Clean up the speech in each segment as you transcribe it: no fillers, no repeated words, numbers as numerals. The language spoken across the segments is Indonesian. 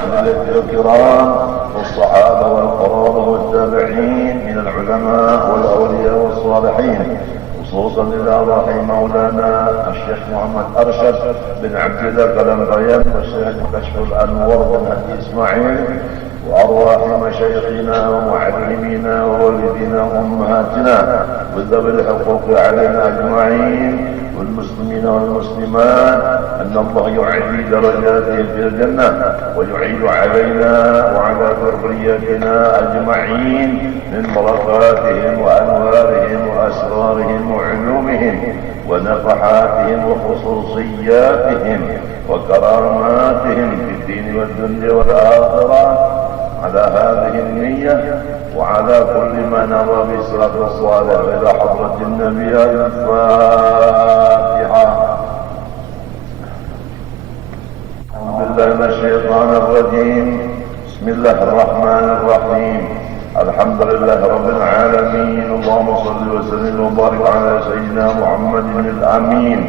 أهل الكرام والصحابة والقرابة والتابعين من العلماء والأولياء والصالحين، خصوصا إلى روح مولانا الشيخ محمد أرشد بن عبد الله القلمبيان والشيخ كشف الأنور بن هدي إسماعيل، وأرواح مشايخنا ومعلمينا ووالدينا وأمهاتنا وذوي الحقوق علينا أجمعين والمسلمين والمسلمات، أن الله يعلي درجاتهم في الجنة ويعيد علينا وعلى ذريتنا أجمعين من بركاتهم وأنوارهم وأسرارهم وعلومهم ونفحاتهم وخصوصياتهم وكراماتهم في الدين والدنيا والآخرة، على هذه النية وعلى كل ما نرى بصلاة الصالح إلى حضرة النبي. الفاتحة. أعوذ بالله من الشيطان الرجيم. بسم الله الرحمن الرحيم. الحمد لله رب العالمين. اللهم صل وسلم وبارك على سيدنا محمد الأمين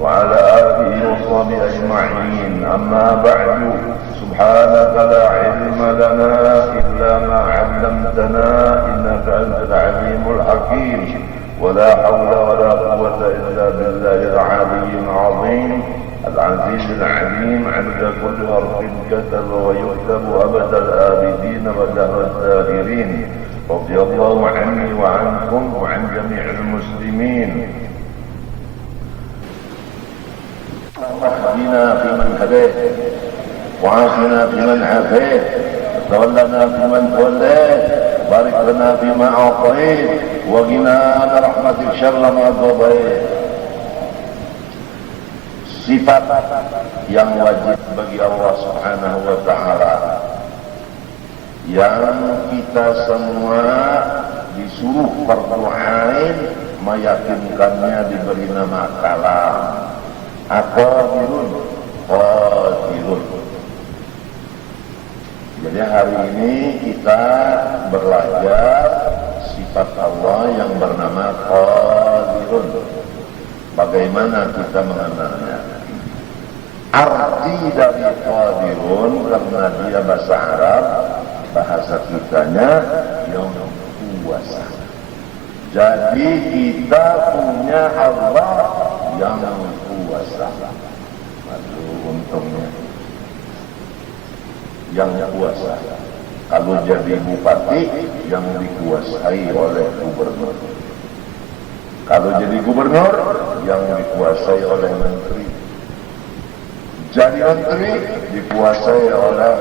وعلى آله وصحبه أجمعين. أما بعد، سبحانك لا علم لنا إلا ما علمتنا إنك أنت العليم الحكيم، ولا حول ولا قوة إلا بالله العلي العظيم العزيز العليم، عند كل حرف كتب ويكتب أبد الآبدين ودهر الداهرين. رضي الله عني وعنكم وعن جميع المسلمين. واهدنا فيمن هديت وعافنا فيمن عافيت وتولنا فيمن توليت، بارك لنا فيما أعطيت وقنا برحمتك شر ما قضيت. Sifat yang wajib bagi Allah Subhanahu wa Ta'ala yang kita semua disuruh fardu ain meyakinkannya diberi nama kalam. Aqadirun, qadirun. Jadi hari ini kita belajar sifat Allah yang bernama qadirun. Bagaimana kita mengenalnya? Arti dari qadirun, karena dia bahasa Arab, bahasa kitanya yang kuasa. Jadi kita punya Allah yang kuasa. Aduh, untungnya yang kuasa. Kalau jadi bupati, yang dikuasai oleh gubernur. Kalau jadi gubernur, yang dikuasai oleh menteri. Jadi menteri dikuasai oleh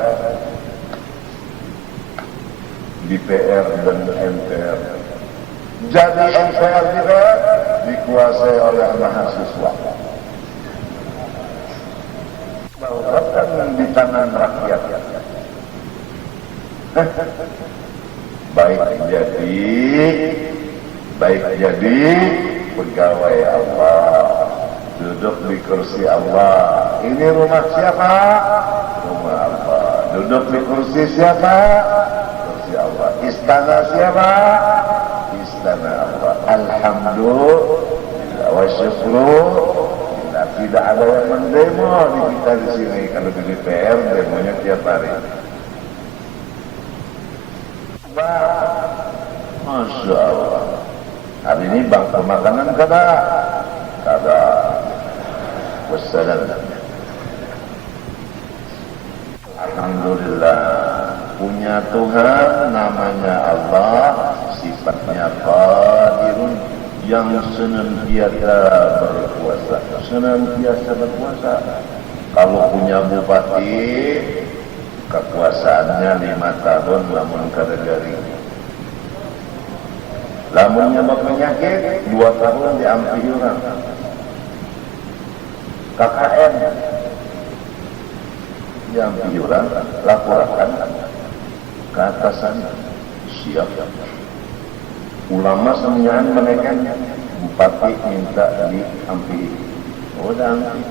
DPR dan MPR. Jadi MPR juga dikuasai oleh mahasiswa. Bahkan di tangan rakyat. Baik jadi pegawai Allah, duduk di kursi Allah. Ini rumah siapa? Rumah Allah. Duduk di kursi siapa? Kursi Allah. Istana siapa? Istana Allah. Alhamdulillah wa syukrulillah. Tidak ada yang mendemo di kita di sini. Kalau di DPR demonya tiap hari. Masya Allah. Hari ini bangsa makanan kada. Wassalam. Alhamdulillah, punya Tuhan namanya Allah, sifatnya qadirun, yang senantiasa berkuasa. Kalau punya bupati, kekuasaannya 5 tahun lamun kada garing. Lamunnya penyakit 2 tahun diambil orang. KKN diambil orang, laporkan ke atasan, siap. Ulama semuanya menekan, bupati minta diambil. Oh, ambil.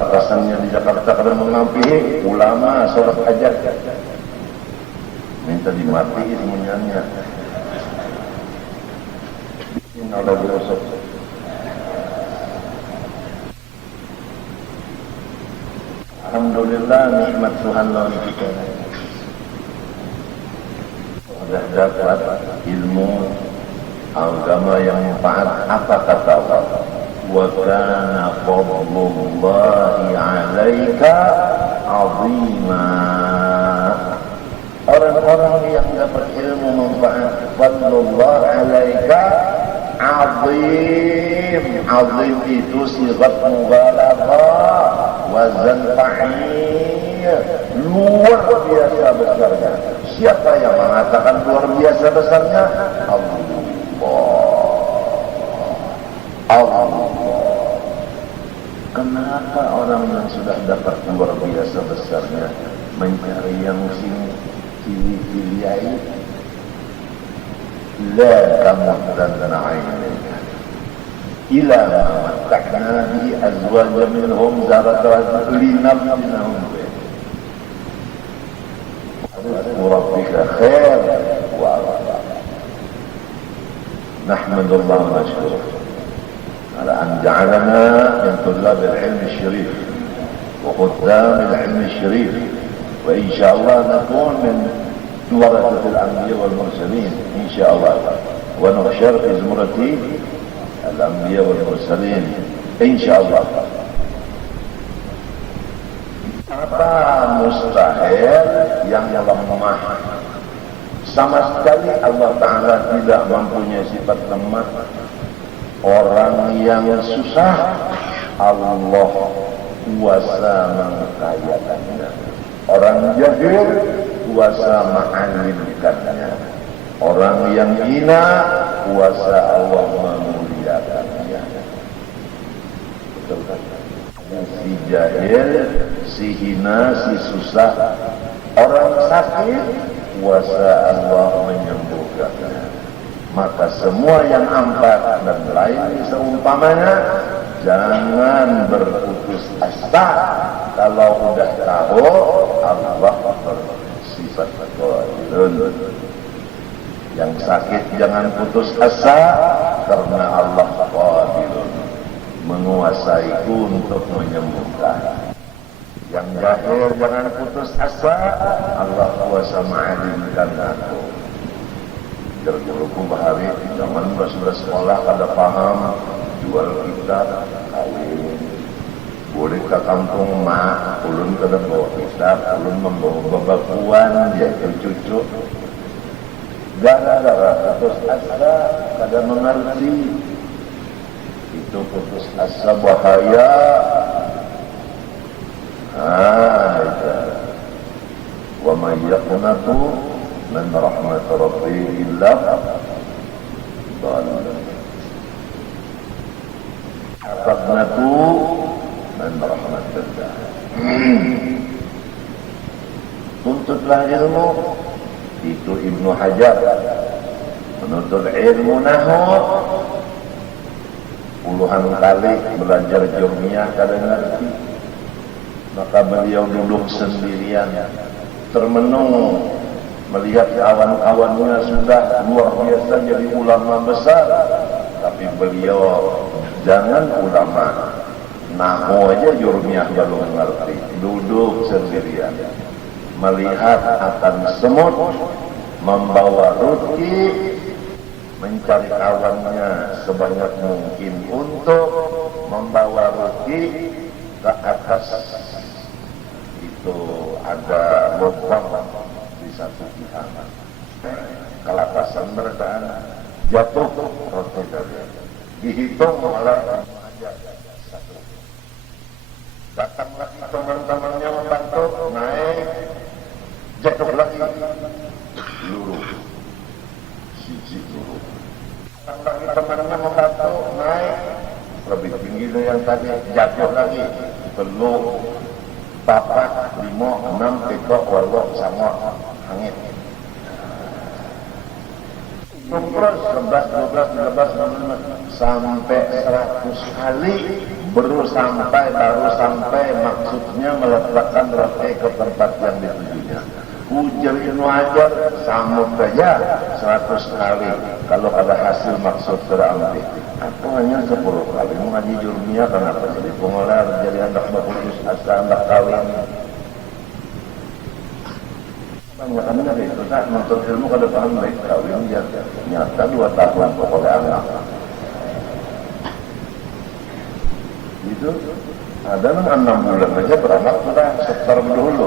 Atasannya di Jakarta kada mengambil, ulama sholat hajat minta dimati semuanya. Ini ada gosok. Alhamdulillah nikmat Tuhan lawan kita. Sudah dapat ilmu agama yang manfaat. Apa kata Allah? Wa kana fadlullahi 'alaika 'azima. Orang-orang yang dapat ilmu manfaat, fadlullah 'alaika 'azim. 'Azim itu sigat mubalaghah, wazan fa'il, luar biasa besarnya. Siapa yang mengatakan luar biasa besarnya? Allah. Kenapa orang yang sudah dapat luar biasa besarnya mencari yang cili-ciliai? La tamuddanna 'ainayka ila ma matta'na bi azwajan minhum zaratan linafsinahum rizqu rabbika khair wa abqa. Nahmadullah wa nashkuruh ala an ja'alana min tullab al-'ilm al-sharif wa khuddam al-'ilm al-sharif, wa insyaallah nakun min ورثة الأنبياء والمرسلين إن شاء الله, ونحشر في زمرة الأنبياء والمرسلين إن شاء الله. Apa mustahil yang lemah? Sama sekali Allah Ta'ala tidak mempunyai sifat lemah. Orang yang susah Allah kuasa mengkayakannya. Orang jahil kuasa mengalimkannya. Orang yang hina kuasa Allah memuliakannya. Betul kan? Si jahil, si hina, si susah, orang sakit kuasa Allah menyembuhkannya. Maka semua yang empat dan lain seumpamanya, jangan berputus asa. Kalau udah tahu Allah bersifat qadirun. Yang sakit jangan putus asa, karena Allah qadirun, menguasai untuk menyembuhkan. Yang jahil jangan putus asa, Allah kuasa mengalimkan aku. Guruku bahari zaman sudah sekolah kada paham, jual kitab kawin. Boleh ke kampung mak, ulun kada bawa kitab, ulun membawa babakuan, yaitu cucu. Gara-gara putus asa, kada mengerti. Itu putus asa bahaya. Itu. Wa may yaqnatu min rahmat rabbih illa dhalal. Yaqnatu min rahmatillah. Tuntutlah ilmu. Itu Ibnu Hajar menuntut ilmu nahwu puluhan kali belajar jurmiyah kada ngerti. Maka beliau duduk sendirian termenung melihat kawan-kawannya sudah luar biasa jadi ulama besar, tapi beliau jangan ulama nahwu aja jurmiyah belum ngerti, duduk sendirian melihat akan semut membawa ruti, mencari kawannya sebanyak mungkin untuk membawa ruti ke atas. Itu ada lubang di satu pihak, kelapasan mereka jatuh roti dari dihitung malah satu. Datang lagi teman-temannya membantu, naik jatuh lagi luruh, siji luruh. Datang lagi temannya membantu, naik lebih tinggi dari yang tadi, jatuh lagi belum. Papat, 5, 6, 7, 8 sama hangit. Terus 11, 12, 13, 15 sampai 100 kali baru sampai maksudnya meletakkan roti ke tempat yang ditujunya. Ujar Ibnu Hajar sambut saja 100 kali kalau ada hasil maksud terambil. Aku hanya 10 kali mengaji jurmiyah kenapa jadi pengolar jadi hendak berputus asa hendak kawin. Banyak anak itu tak nonton ilmu kada paham baik kawin dia nyata 2 tahun pokoknya anak. Itu ada 6 bulan aja beranak sudah setor dulu.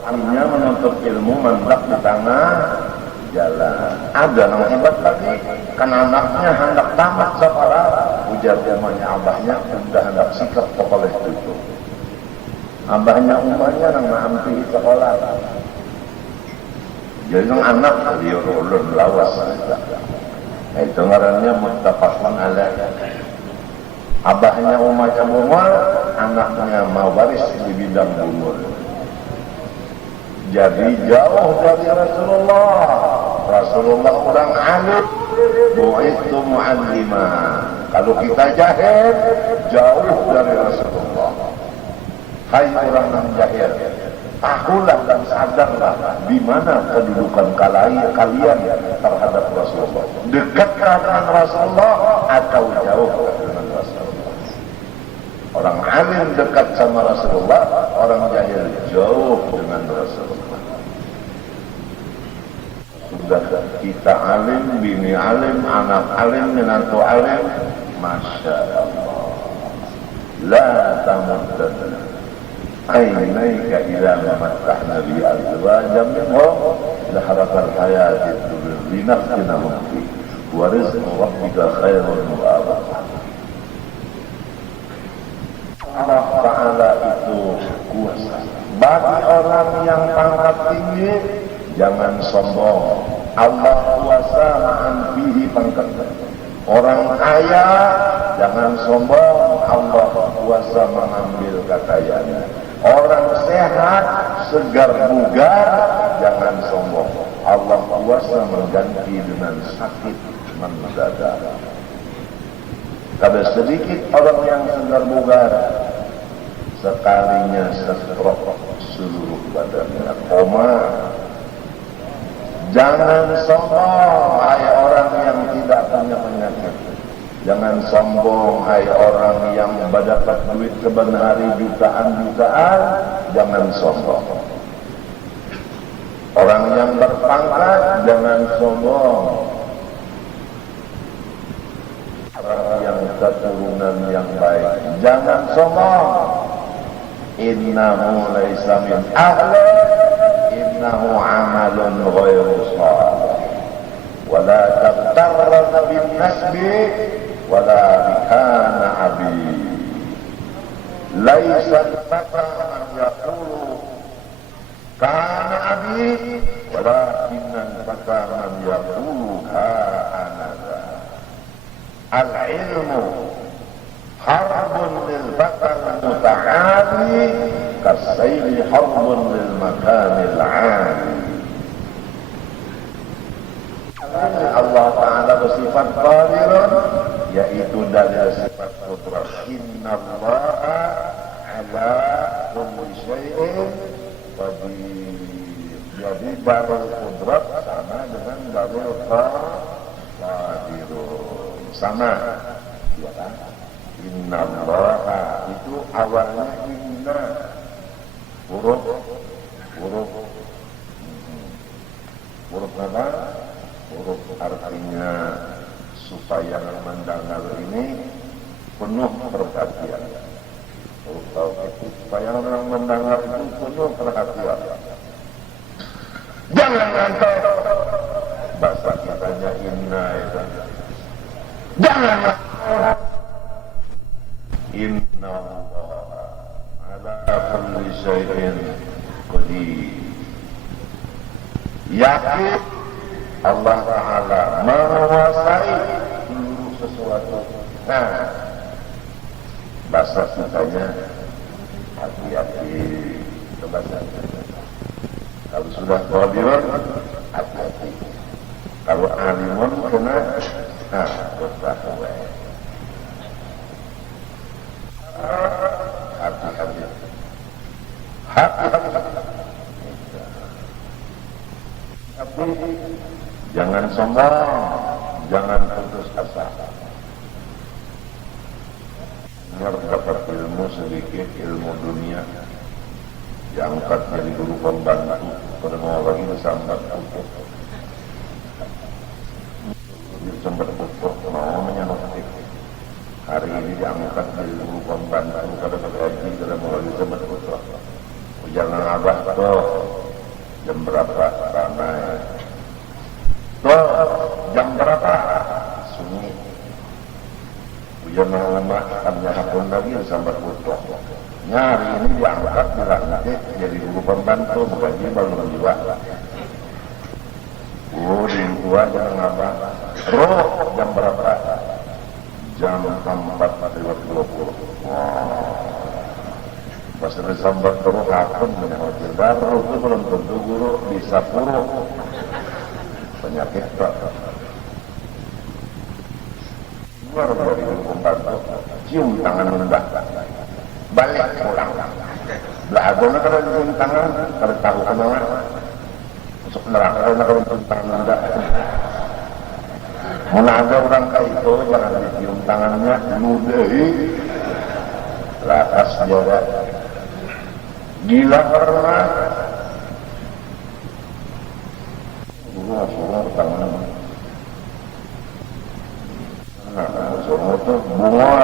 Artinya menuntut ilmu mendak di tengah jalan. Ada yang hebat lagi, kan anaknya hendak tamat sekolah. Ujar umahnya abahnya udah hendak sikap sekolah itu. Abahnya umahnya nang mampi sekolah. Jadi yang anak dia ulun lawas. Itu ngarannya muttafaqun alaih. Abahnya umahnya bungul, anaknya mau waris di bidang bungul. Jadi jauh dari Rasulullah. Rasulullah orang alim, bu'ithu mu'allimah. Kalau kita jahil, jauh dari Rasulullah. Hai orang yang jahil, tahulah dan sadarlah di mana kedudukan kalian terhadap Rasulullah. Dekat dengan Rasulullah atau jauh dengan Rasulullah. Orang alim dekat sama Rasulullah, orang jahil jauh dengan Rasulullah. Sudah kita alim, bini alim, anak alim, menantu alim, Masya Allah. La tamuddanna aynayka ila mamatta'na bi azwajan minhum laharakal hayati dunya linaftinahum fi wa rizqu rabbika khairun wa abqa. Allah Ta'ala itu kuasa. Bagi orang yang pangkat tinggi, jangan sombong. Allah kuasa ma'an fihi pangkat. Orang kaya, jangan sombong. Allah kuasa mengambil kekayaannya. Orang sehat, segar bugar, jangan sombong. Allah kuasa mengganti dengan sakit mendadak. Kada sedikit orang yang segar bugar, sekalinya setrok seluruh badannya koma. Jangan sombong, hai orang yang tidak punya penyakit. Jangan sombong, hai orang yang dapat duit keben hari jutaan-jutaan. Jangan sombong. Orang yang berpangkat, jangan sombong. Orang yang keturunan yang baik, jangan sombong. Innahu laisa min ahli, innahu amalun ghairu salih. Wala tabtarra bin nasbi wala bikana abi. Laisa fata man yaqulu kana abi walakinna fata man yaqulu ha anada. Al-ilmu harbun lil batal muta'ali kasayli harbun lil makanil 'ali. Allah Ta'ala bersifat qadirun, yaitu dari sifat qudrat. Inna Allaha ala kulli syai'in qadir. Jadi barul qudrat sama dengan barul qadirun, sama, ya kan? Inna Allaha itu awalnya inna, huruf apa? Huruf artinya supaya mendengar ini penuh perhatian. Huruf tauhid itu supaya orang mendengar itu penuh perhatian. Jangan ngantuk. Bahasa kitanya inna itu. Jangan ngantuk. Inna Allah ala kulli syai'in qadir. Yakin Allah Ta'ala menguasai seluruh sesuatu. Nah, bahasa kitanya hati-hati. Kalau sudah qadirun, hati-hati. Kalau alimun kena, bertakwa. Hati-hati. Hati sombong, jangan putus asa. Biar dapat ilmu sedikit, ilmu dunia, diangkat jadi guru pembantu, pada mau lagi disambat pupuk. Disambat pupuk, mau menyanotik. Hari ini diangkat jadi guru pembantu, pada gaji, pada mau lagi disambat pupuk. Jangan abah toh, jam berapa ramai. Toh, jam berapa? Sunyi. Jangan lama, hanya hakun lagi sambat pupuk. Hari ini diangkat, dilantik, jadi guru pembantu, gaji baru jiwa. Oh, di tua jangan abah. Roh, jam berapa? Jam 4:20. Pas disambat terus hakun menyangkut baru itu belum tentu guru bisa puru penyakit tak. Luar dari guru pembantu, cium tangan mbak, balik pulang. Belah agona kalau cium tangan, kalau tahu kemana, masuk neraka kalau cium tangan mbak. Mana ada orang kayak itu jangan dicium tangannya, ludahi, lakas jarak. Gila pernah dulu semua tangan semua itu bunga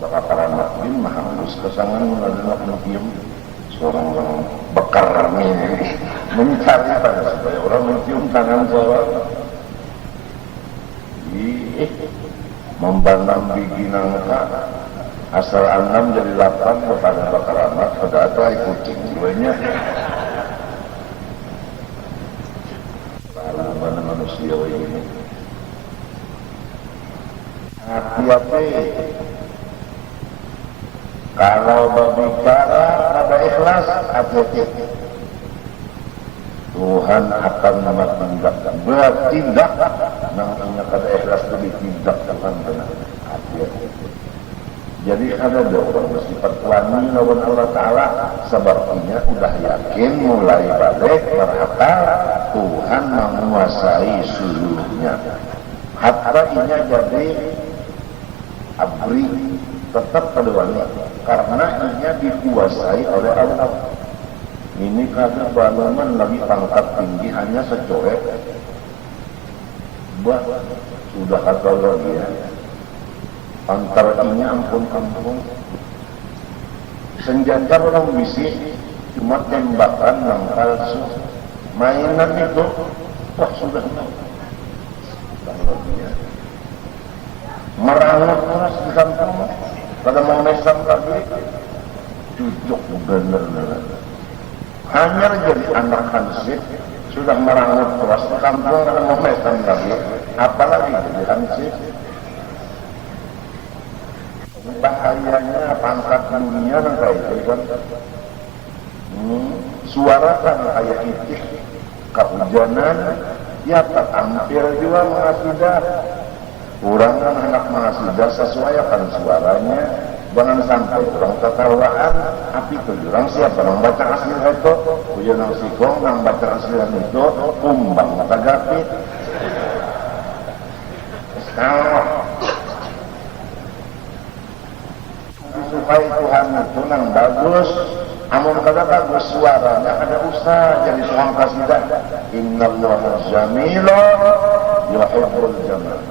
bakal karamat bin mahamus kesangan mengadil mencium seorang orang bekar ini mencari pada supaya orang mencium tangan seorang membanam biji nangka asal 6 jadi 8 kepada bakar amat pada atau kucing duanya lalu mana manusia ini hati-hati kalau berbicara ada ikhlas hati-hati Tuhan akan bertindak bertindak namanya kada ikhlas lebih tindak Tuhan benar hati-hati. Jadi ada orang bersifat wani lawan Allah Ta'ala sepertinya udah yakin mulai balik berhakal Tuhan menguasai seluruhnya. Hatta inya jadi abri tetap pada wani karena inya dikuasai oleh Allah. Ini karena bangunan lagi pangkat tinggi hanya secorek. Bah, sudah kata lagi ya. Antara ini ampun senjata orang bisi cuma tembakan yang palsu mainan itu wah sudah merangut terus di kampung pada mau mesam lagi cucuk bener hanya jadi anak hansip sudah merangut terus di kampung pada mau mesam lagi apalagi jadi hansip. Bahayanya pangkat dunia kayak itu kan suara kan kayak itik kehujanan ya tak hampir juga mengasidah orang kan anak mengasidah sesuai kan suaranya jangan sampai orang ketawaan api itu orang siapa orang baca asli itu punya nang sikong nang baca aslian itu kumbang tagapit supaya Tuhan itu nang bagus amun kada bagus suaranya ada usaha jadi Tuhan kasidah innallaha jamilun yuhibbul jamal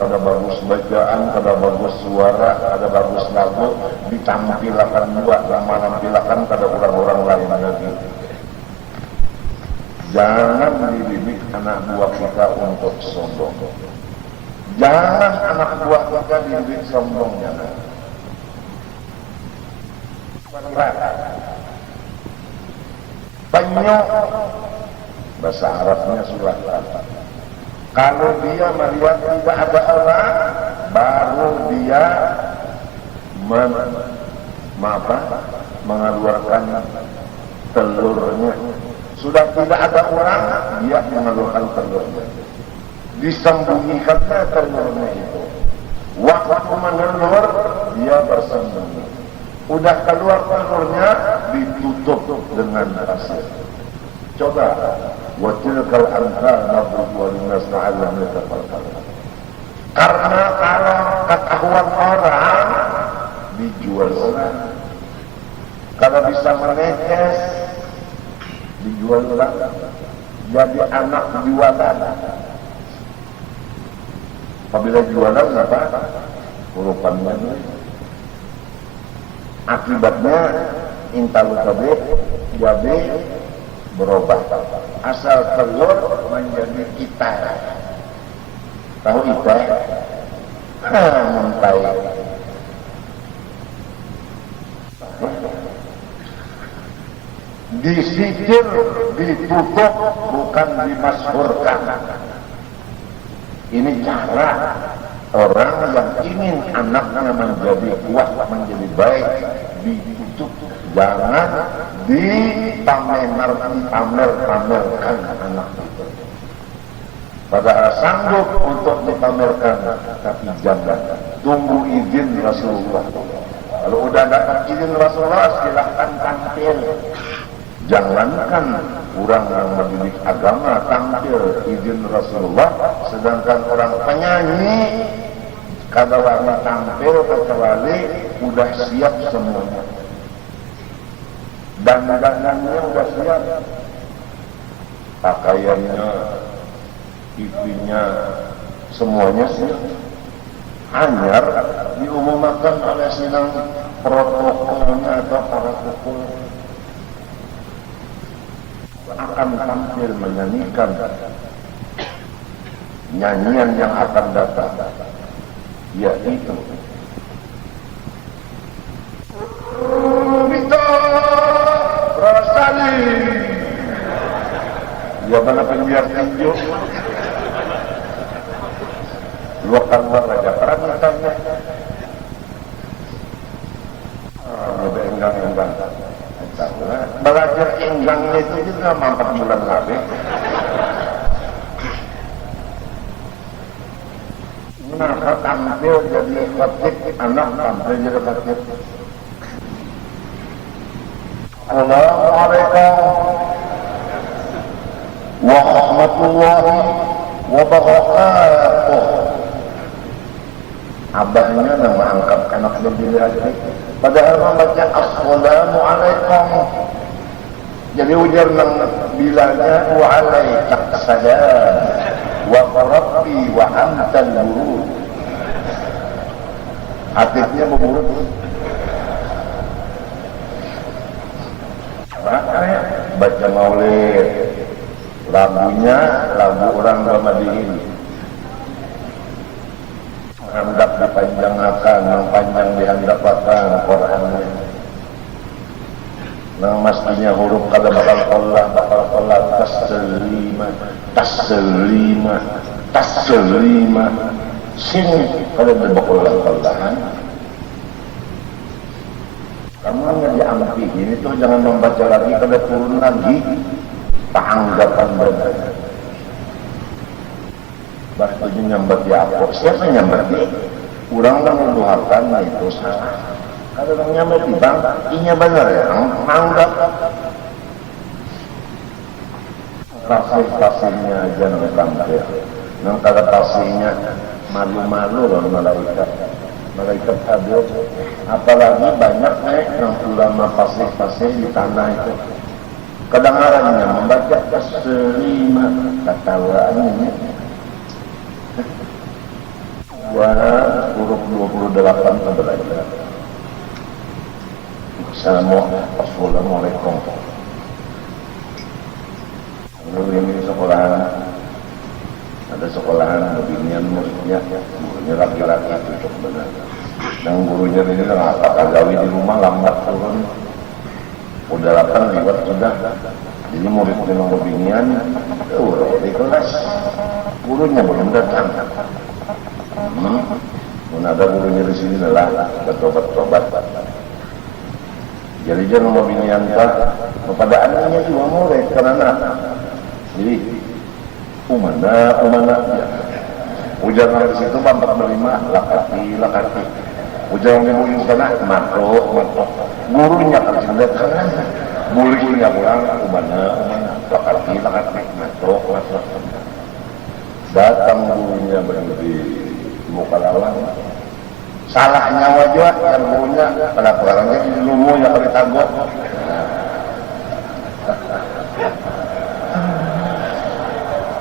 kada bagus bacaan kada bagus suara kada bagus lagu ditampilkan dua lama nampilkan kada orang-orang lain lagi jangan dididik anak buah kita untuk sombong. Jangan anak buah kita dididik sombongnya. Penyok bahasa Arabnya surat. Kalau dia melihat tidak ada orang, baru dia mengeluarkan telurnya. Sudah tidak ada orang, dia mengeluarkan telurnya. Disembunyikannya telurnya itu. Waktu menelur, dia bersembunyi. Udah keluar telurnya ditutup dengan pasir. Coba watilkal amsal nadribuha linnas la'allahum yatafakkarun. Karena kalau ketahuan orang dijual orang, kalau bisa menetes dijual orang, jadi anak jualan. Apabila jualan apa? Urupannya. Akibatnya intalu tabe jadi berubah. Asal telur menjadi itar. Tahu itar? Muntai. Disisir, ditutup, bukan dimasyhurkan. Ini cara orang yang ingin anaknya menjadi kuat, menjadi baik, ditutup. Jangan dipamerkan anak itu. Padahal sanggup untuk dipamerkan, tapi jangan. Tunggu izin Rasulullah. Kalau udah dapat izin Rasulullah, silahkan tampil. Jangankan orang yang mendidik agama tampil izin Rasulullah, sedangkan orang penyanyi kalau orang tampil kecuali udah siap semuanya. Dandanannya udah siap, pakaiannya, pipinya, semuanya siap. Hanya diumumkan oleh sidang protokolnya atau para pukul akan tampil menyanyikan nyanyian yang akan datang, yaitu Rosali. Ya mana penyiar tinju dua kamar aja perantaranya ada enggang-enggang. Belajar enggangnya itu juga 4 bulan lagi. Maka tampil jadi khatib, anak tampil jadi khatib. Assalamualaikum warahmatullahi wabarakatuh. Abahnya nama angkat anak lebih lagi. Padahal membaca Assalamualaikum. Jadi ujar bilangnya wa'alaikassalam wa rabbi wa antal guru. Hatinya memurut. Baca maulid, lagunya lagu orang Ramadiin. Hendak dipanjangkan, yang panjang dihandapkan Qurannya. Yang mestinya huruf kada bakal kolah taslima. Sini kada berbakolah-kolahan. Kamu yang diambil ini tuh jangan membaca lagi, kada turun lagi panggapan benar. Bahkan nyambat di apa? Siapa nyambat di? Orang menuduhakan itu salah. Kalau orang nyambat di bang, inya benar ya, manggap. Pasir-pasirnya aja namanya tampil. Nang kata pasirnya malu-malu loh malaikat. Malaikat hadir. Apalagi banyak yang ulama pasir-pasir di tanah itu. Kedengarannya membaca keselima ketawaannya. Huruf 28 belajar. Assalamualaikum. Lalu ini sekolahan, ada sekolahan beginian muridnya, gurunya laki-laki cocok benar. Dan gurunya ini ngapa kagawi di rumah lambat turun, udah 8 lewat sudah. Jadi murid yang beginian, di kelas gurunya belum datang. Ada gurunya di sini adalah bertobat-tobat. Jadi jangan mau binian pak, pada anaknya juga murid karena jadi umana ya. Ujar di situ 45 lakati. ujang ibu sana matok gurunya kan lihat kan bulinya pulang umana pakarti matok datang gurunya berdiri muka lawan salahnya wajah yang gurunya pada orangnya di lumunya kali tagok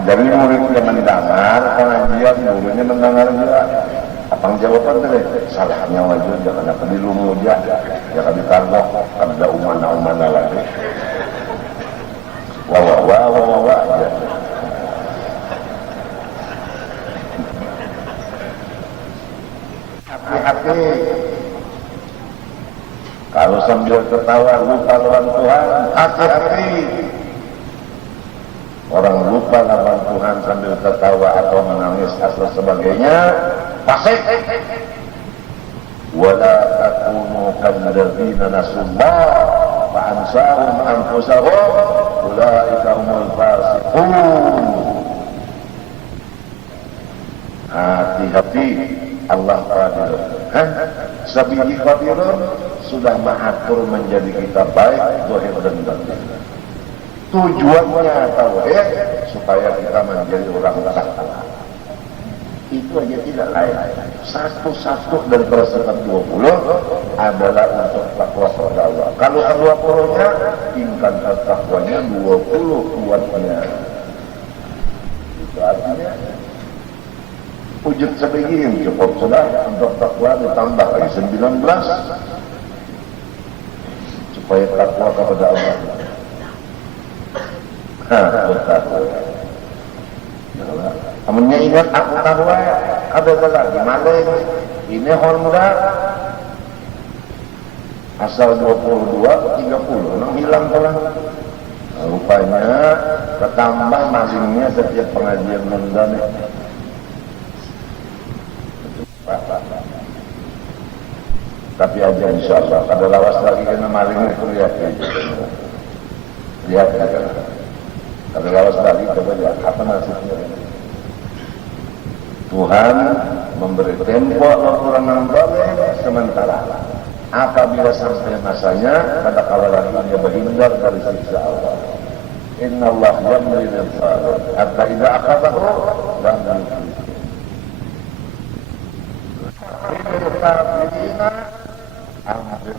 jadi muridnya mendengar pengajian gurunya mendengar juga apang jawaban tadi salahnya wajah jangan apa di lumuja jangan ditagok ada umana lagi wah aja. Hati-hati kalau sambil tertawa lupa lawan Tuhan, hati-hati orang lupa lawan Tuhan sambil tertawa atau menangis atau sebagainya fasik. Wala takunu kalladzina nasullah fa ansahum anfusahum ulaika humul fasiqun. Hati-hati Allah qadir. Sabili qadirun sudah mengatur menjadi kita baik zahir dan batin. Tujuannya tauhid supaya kita menjadi orang takwa. Itu aja tidak lain. Satu-satu dari persifat 20 adalah untuk takwa kepada Allah. Kalau 20-nya tingkat takwanya 20 kuatnya. Itu artinya wujud sebegini cukup sudah untuk takwa ditambah lagi 19 supaya takwa kepada Allah. Amunnya ingat aku takwa ada lagi mana ini Honda asal 22 30 hilang telah. Rupanya ketambah malingnya setiap pengajian Honda nih. Tapi aja insyaallah kada lawas lagi kena maling itu lihat kan kada lawas lagi coba lihat apa nasibnya. Tuhan memberi tempo orang yang boleh sementara apabila sampai masanya kada kala lagi dia berhindar dari siksa Allah. Inna Allah yamli lil-zalim hatta idza akhadahu lam yuflih. Kafirina ambil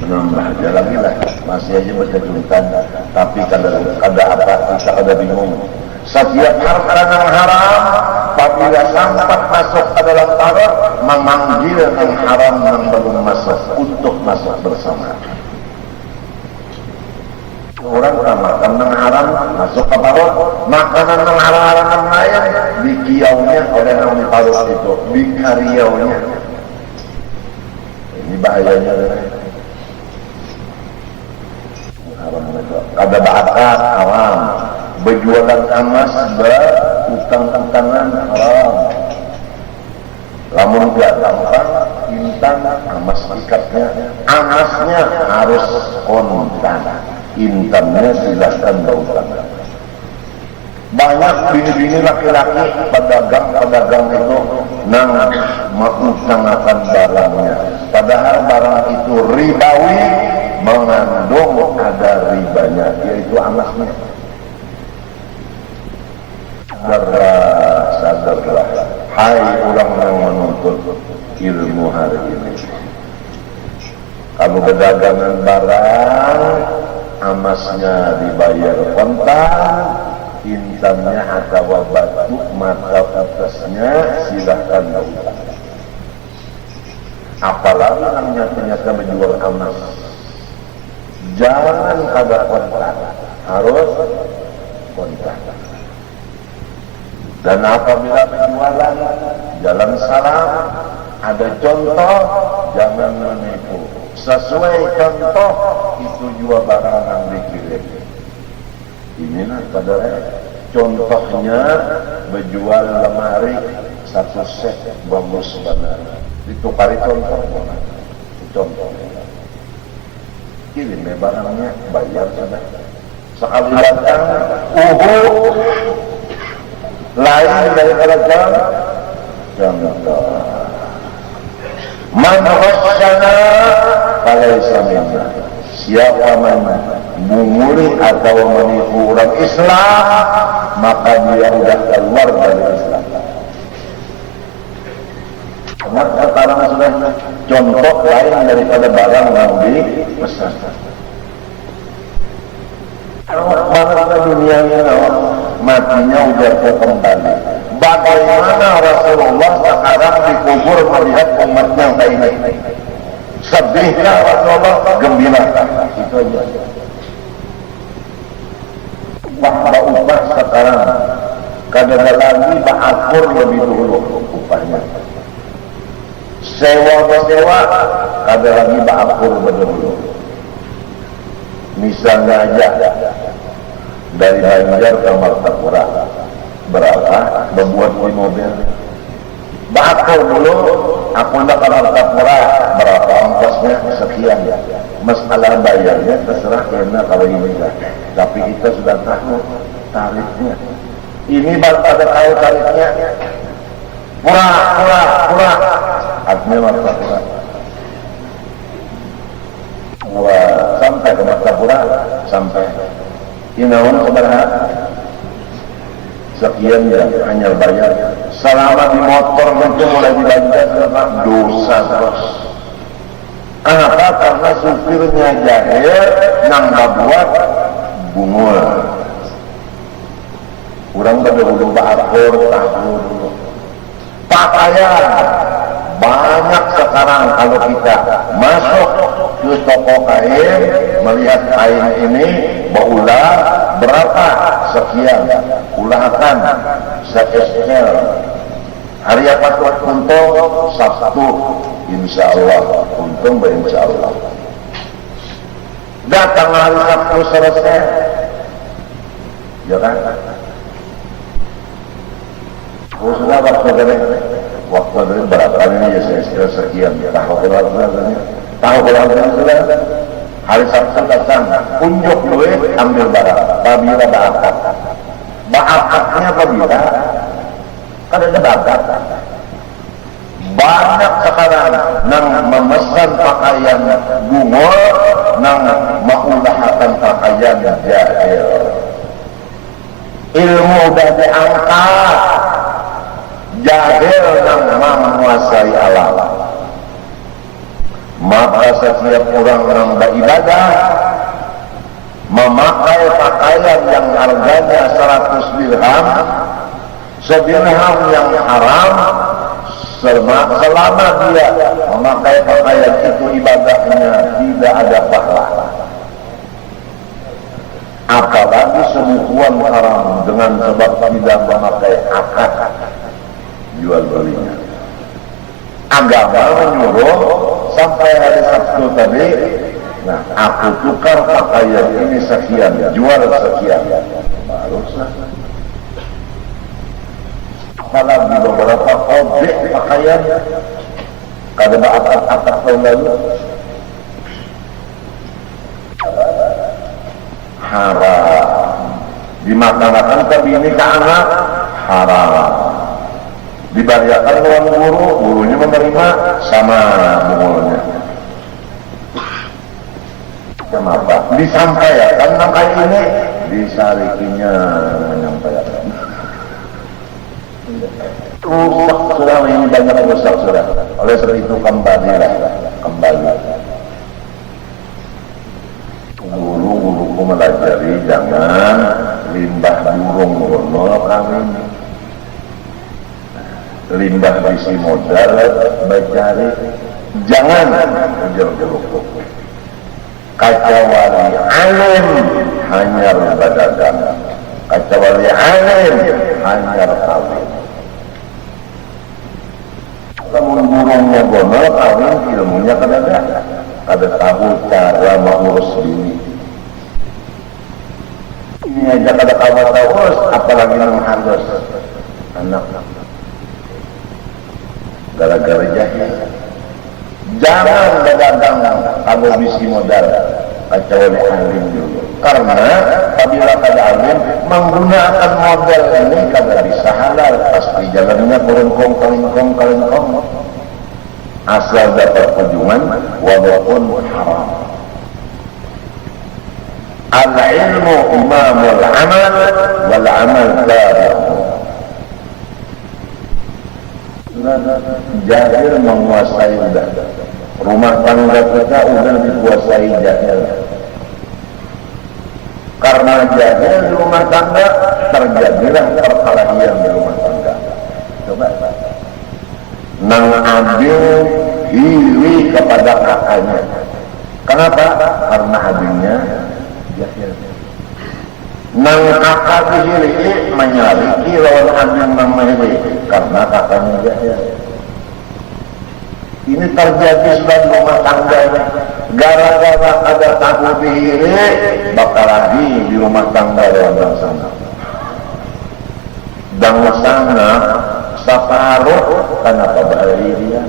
menambah aja lagi lah masih aja berkejutan tapi kada apa kita kada bingung setiap harta yang haram apabila sampai masuk ke dalam taraf memanggil yang haram yang belum masuk untuk masuk bersama orang makan yang haram masuk ke taraf makanan yang haram yang lain dikiaunya oleh yang ditaraf itu dikariaunya. Ini bahayanya haram itu. Ada bakat haram, berjualan emas berutang-utangan haram. Lamun gampang intan emas ikatnya, emasnya harus kontan, intannya silahkan berutang. Banyak bini-bini laki-laki pedagang itu nang mengutangkan barangnya. Padahal barang itu ribawi mengandung ada ribanya, yaitu anaknya. Sadarlah, hai orang yang menuntut ilmu hari ini. Kalau berdagangan barang, emasnya dibayar kontan, intannya atau batu mata atasnya silahkan utang. Apalagi yang nyata-nyata menjual emas, jangan kada kontan, harus kontan. Dan apabila berjualan jalan salam, ada contoh, jangan menipu. Sesuai contoh itu juga barang yang dikirim. Inilah saudara, contohnya berjual lemari satu set bagus benar. Ditukari contoh mana? Contohnya. Kirim barangnya, bayar saja. Sekali datang, lain daripada contoh. Man ghasyana falaysa minna. Siapa mengumuli atau menipu orang Islam, maka dia sudah keluar dari Islam. Karena sekarang sudah contoh lain daripada barang yang dipesan. Mana dunia ini matinya ujar kembali. Bagaimana Rasulullah sekarang dikubur melihat umatnya kayak ini? Sedihkah Rasulullah? Gembira. Itu aja. Upah sekarang kadang lagi baakur lebih dulu upahnya. Sewa kadang lagi baakur lebih dulu. Misalnya aja dari Banjar ke Martapura berapa membuat mobil? Baakur dulu, aku nak ke Martapura berapa ongkosnya sekian. Masalah bayarnya terserah karena kalau ini kan. Tapi kita sudah tahu tarifnya. Ini baru ada tahu tarifnya. Pura. Artinya Martapura. Wah, sampai ke Martapura, sampai. Inaun sebenarnya sekian ya, hanya bayar. Selama di motor itu mulai dibanjar dosa terus. Kenapa? Karena supirnya jahil, nang buat bungul. Kurang berdahulu baakur tahun. Pakaian banyak sekarang kalau kita masuk ke toko kain, melihat kain ini berulah berapa sekian, ulahkan sekian. Hari apa tuh untung? Sabtu, insya Allah. Untung insya Allah. Datang hari Sabtu selesai, ya kan? Sudah waktu dari berapa ini ya saya sekian. Tahu keluarga sudah. Hari Sabtu datang, unjuk duit, ambil barang. Babila baakat. Baakatnya babila. Kan ada bakat. Banyak sekarang nang memesan pakaian bungol, nang mengulahkan pakaian jahil. Ilmu udah diangkat, jahil nang menguasai alam. Maka setiap orang yang beribadah memakai pakaian yang harganya 100 dirham, sedirham yang haram, selama dia memakai pakaian itu ibadahnya tidak ada pahala. Apalagi sebukuan haram dengan sebab tidak memakai akad jual belinya. Agama menyuruh sampai hari Sabtu tadi, nah aku tukar pakaian ini sekian, jual sekian, baru sah. Apalagi beberapa objek pakaian, kada akad tahun lalu, haram. Dimakan tapi ini ke anak, haram. Dibayarkan uang guru, gurunya menerima sama mengulurnya. Kenapa? Disampaikan makanya ini disarikinya menyampaikan. Rusak sudah, ini banyak rusak sudah. Oleh sebab itu kembali. Guru-guruku melajari jangan limbah burung gono kami. Limbah bisi modal bacari, jangan ujar-ujar kacawali alim hanya berdagang, kacawali alim hanyar kawin. Lamun burungnya gonol kawin ilmunya kada tahu cara mengurus bini. Ini aja kada tahu apalagi menghalus anak. Gara-gara jahil. Jangan dagang kalau bisi modal kecuali alim dulu. Karena apabila kada alim menggunakan modal ini kada bisa halal, pasti jalannya kalingkong. Asal dapat ujungan walaupun haram. Al-ilmu imamul amal wal amal tabi'uhu. Jahil menguasai udah. Rumah tangga kita udah dikuasai jahil. Karena jahil di rumah tangga terjadilah perkelahian di rumah tangga. Coba. Nang adil iri kepada kakaknya. Kenapa? Karena adilnya jahil. Nang kakak dihiri menyaliki lawan adil nang mahiri karena kakaknya jahil. Ini terjadi sudah di rumah tangga ini. Gara-gara ada tahu dihiri bakal lagi di rumah tangga lawan sana. Dan sana separuh kenapa bahirian?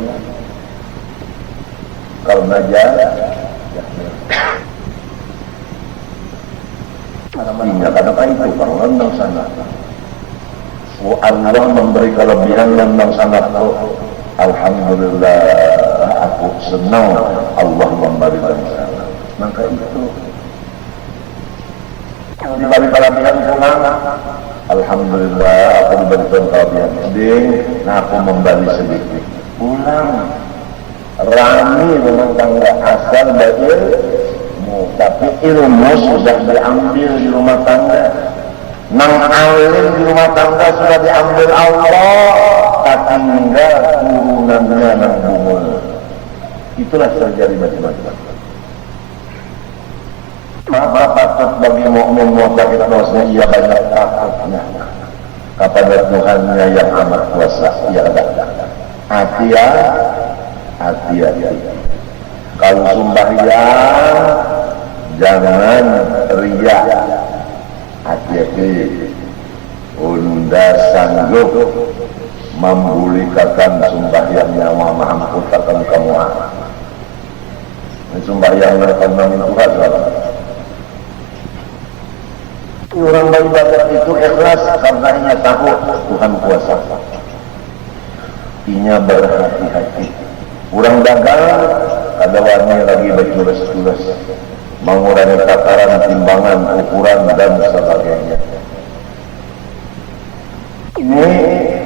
Karena jahil. Namanya kenapa itu karena nang sana. Allah memberi kelebihan nang sana. Alhamdulillah aku senang Allah memberi nang sana. Maka itu diberi kelebihan pulang. Alhamdulillah aku diberikan kelebihan. Nah aku memberi sedikit. Pulang. Rami rumah tangga asal baik. Tapi ilmu sudah diambil di rumah tangga. Nang alim di rumah tangga sudah diambil Allah. Tak tinggal turunannya nang bumul. Itulah terjadi macam-macam. Maka patut bagi mukmin mu'taqid bahwasanya ia banyak takutnya kepada Tuhannya yang amat kuasa. Ia ada hati-hati. Kalau sembahyang jangan riya, hati-hati. Unda sanggup membulikakan sembahyangnya mahamputakan kamu. Sembahyang karena Tuhan. Orang beribadat itu ikhlas karena ia tahu Tuhan kuasa. Ia berhati-hati. Orang dagang ada warna lagi bertulis-tulis mengurangi takaran, timbangan, ukuran dan sebagainya. Ini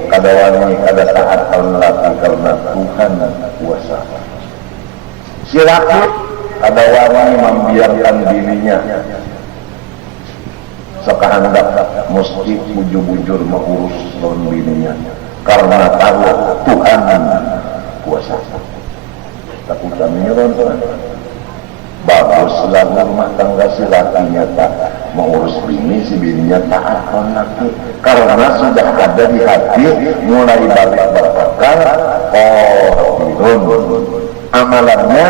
kada wani kada taat laki karena Tuhan kuasa. Si laki kada wani membiarkan dirinya sekahendak mesti bujur-bujur mengurus lawan bininya karena tahu Tuhan kuasa. Takut kami nyeron. Baguslah rumah tangga si lakinya tak mengurus bini, si bininya taat laki. Karena sudah ada di hati mulai balik berpakar. Amalannya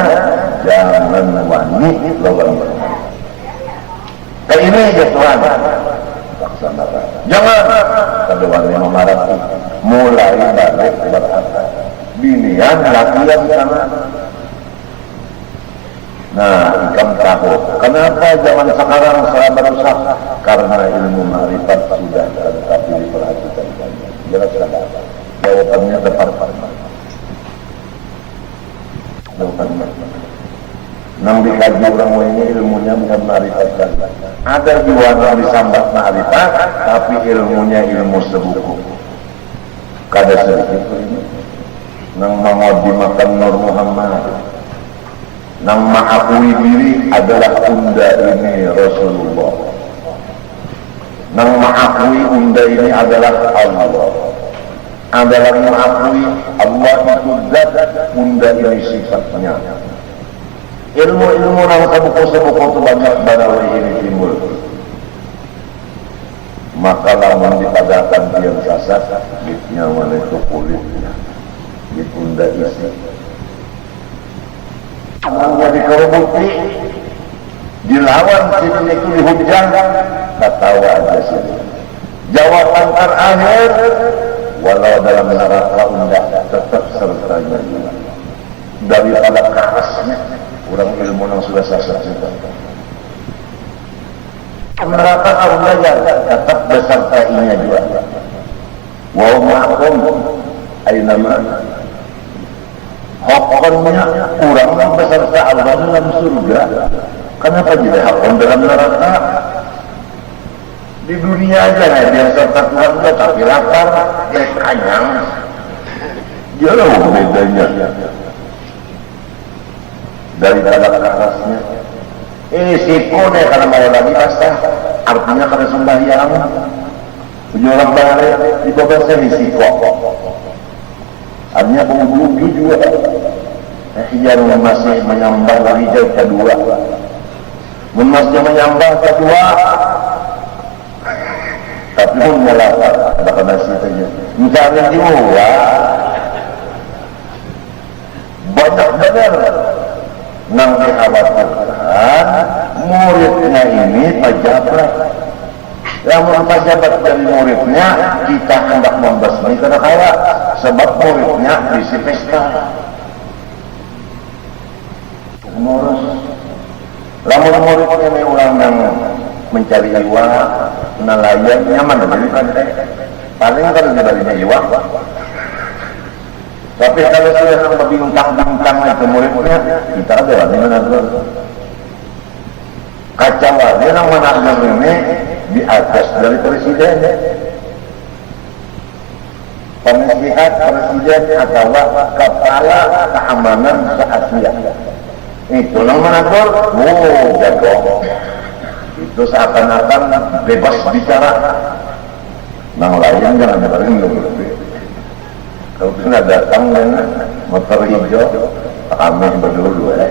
jangan wani lawan bermain. Kayak ini aja Tuhan. Laksanakan. Jangan kada wani memarati. Mulai balik berpakar. Binian lakian sana. Nah, ikam tahu kenapa zaman sekarang saya merusak? Karena ilmu ma'rifat sudah tetapi diperhatikan. Jelaskan. Jawabannya tepat. Jawabannya. Nang dikaji orang ini ilmunya bukan ma'rifat. Ada juga yang disambat ma'rifat, tapi ilmunya ilmu sebuku. Kada sedikit ini. Nang mengodi makan Nur Muhammad. Nang mengakui diri adalah unda ini Rasulullah. Nang mengakui unda ini adalah Allah. Adalah mengakui Allah itu zat, unda ini sifatnya. Ilmu-ilmu nang sebuku-sebuku itu banyak barawai ini timbul. maka lamun dipadakan tiang sasat gitnya mana itu kulitnya ditunda isi jadi kalau bukti dilawan sini itu dihujang ketawa aja sini jawaban terakhir walau dalam neraka unda tetap sertanya juga daripada kerasnya orang ilmu yang sudah sasat juga neraka unda ya tetap besertainya juga wa ma'akum aina ma hakonnya kurang beserta Allah dalam surga. Kenapa jadi hakon dalam neraka? Di dunia aja ya dia serta Tuhan tapi lapar, kanyang. Jauh bedanya daripada kerasnya. Ini siku nih karena mau lagi pasah, artinya karena sembahyang. Penjualan balik di bawah saya siku. Artinya penghubungi juga. Yang masih menyambah hijau kedua. Masih menyambah kedua. Tapi pun melapar ada kena saja. Misalnya juga banyak benar nang dikhawatirkan muridnya ini pejabat. Yang pejabat dari muridnya kita hendak membasmi karena kaya sebab muridnya bisi pesta. Ngurus. Lamun muridnya ini orang yang mencari iwa, nelayan nyaman jadi paling kalau dibalinya iwa. Tapi kalau sudah yang berbintang-bintang itu muridnya, kita ada di mana tuh? Kacau dia yang mana ini di atas dari presiden, penasihat presiden atau kepala keamanan se-Asia. Itu yang mana tuh? Jago. Itu seakan-akan bebas bicara. Nang lain jangan dengerin dulu. Kalau kita datang dengan motor hijau, kami berdua.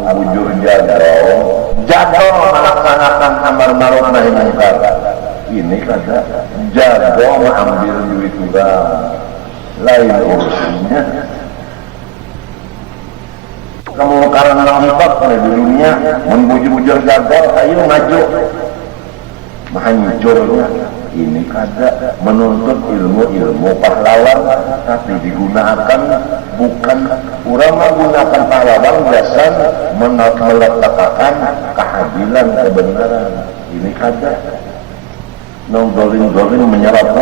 Bujur jago melaksanakan amar ma'ruf nahi munkar. Ini kata jago mengambil duit orang, lain urusannya. Kamu karena nampak di dunia membujur-bujur jago, ayo maju. Hancurnya ini kada menuntut ilmu pahlawan tapi digunakan bukan orang menggunakan pahlawan biasa meletakkan keadilan kebenaran ini kada nong dolin menyerap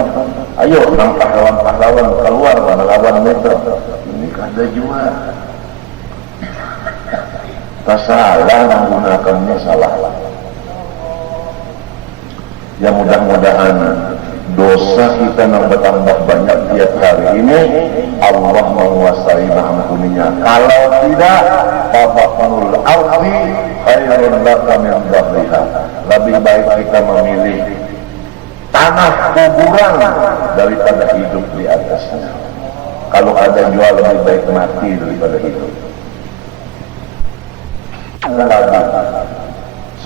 ayo nang pahlawan keluar melawan metro ini kada juga tak salah menggunakannya salah. Ya mudah-mudahan dosa kita yang bertambah banyak tiap hari ini Allah menguasai mengampuninya. Kalau tidak, fathul ardi khairun laka min dhahriha. Lebih baik kita memilih tanah kuburan daripada hidup di atasnya. Kalau ada jual lebih baik mati daripada hidup.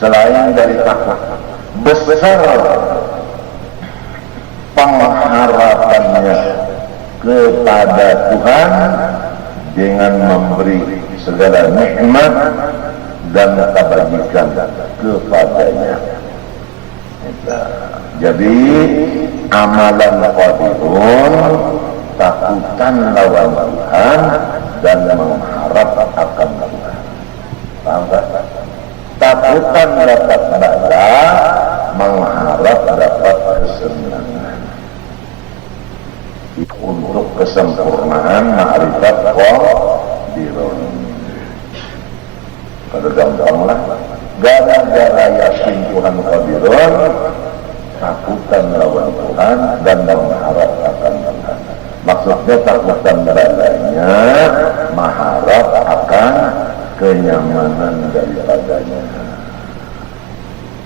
Selain dari takwa besar pengharapannya kepada Tuhan dengan memberi segala nikmat dan kebajikan kepadanya. Jadi amalan qadirun takutan lawan Tuhan dan mengharap akan Tuhan. Paham tak? Takutan dapat bala, mengharap dapat kesenangan. Untuk kesempurnaan ma'rifat qadirun. Kalau gampanglah, gara-gara yakin Tuhan qadirun, takutan lawan Tuhan dan mengharap akan Tuhan. Maksudnya takutan beradanya, mengharap akan kenyamanan daripadanya.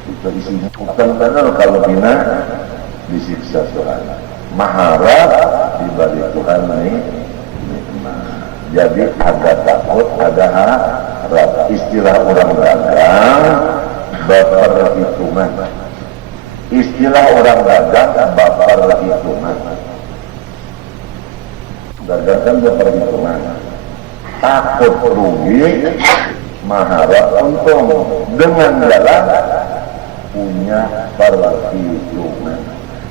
Itu isinya bukan benar kalau bina disiksa Tuhan. Maharap dibalik Tuhan ini nikmat. Jadi ada takut, ada harap. Istilah orang dagang berperhitungan. Istilah orang dagang berperhitungan. Dagang kan berperhitungan. Takut rugi, mengharap untung. Dengan jalan punya perhitungan.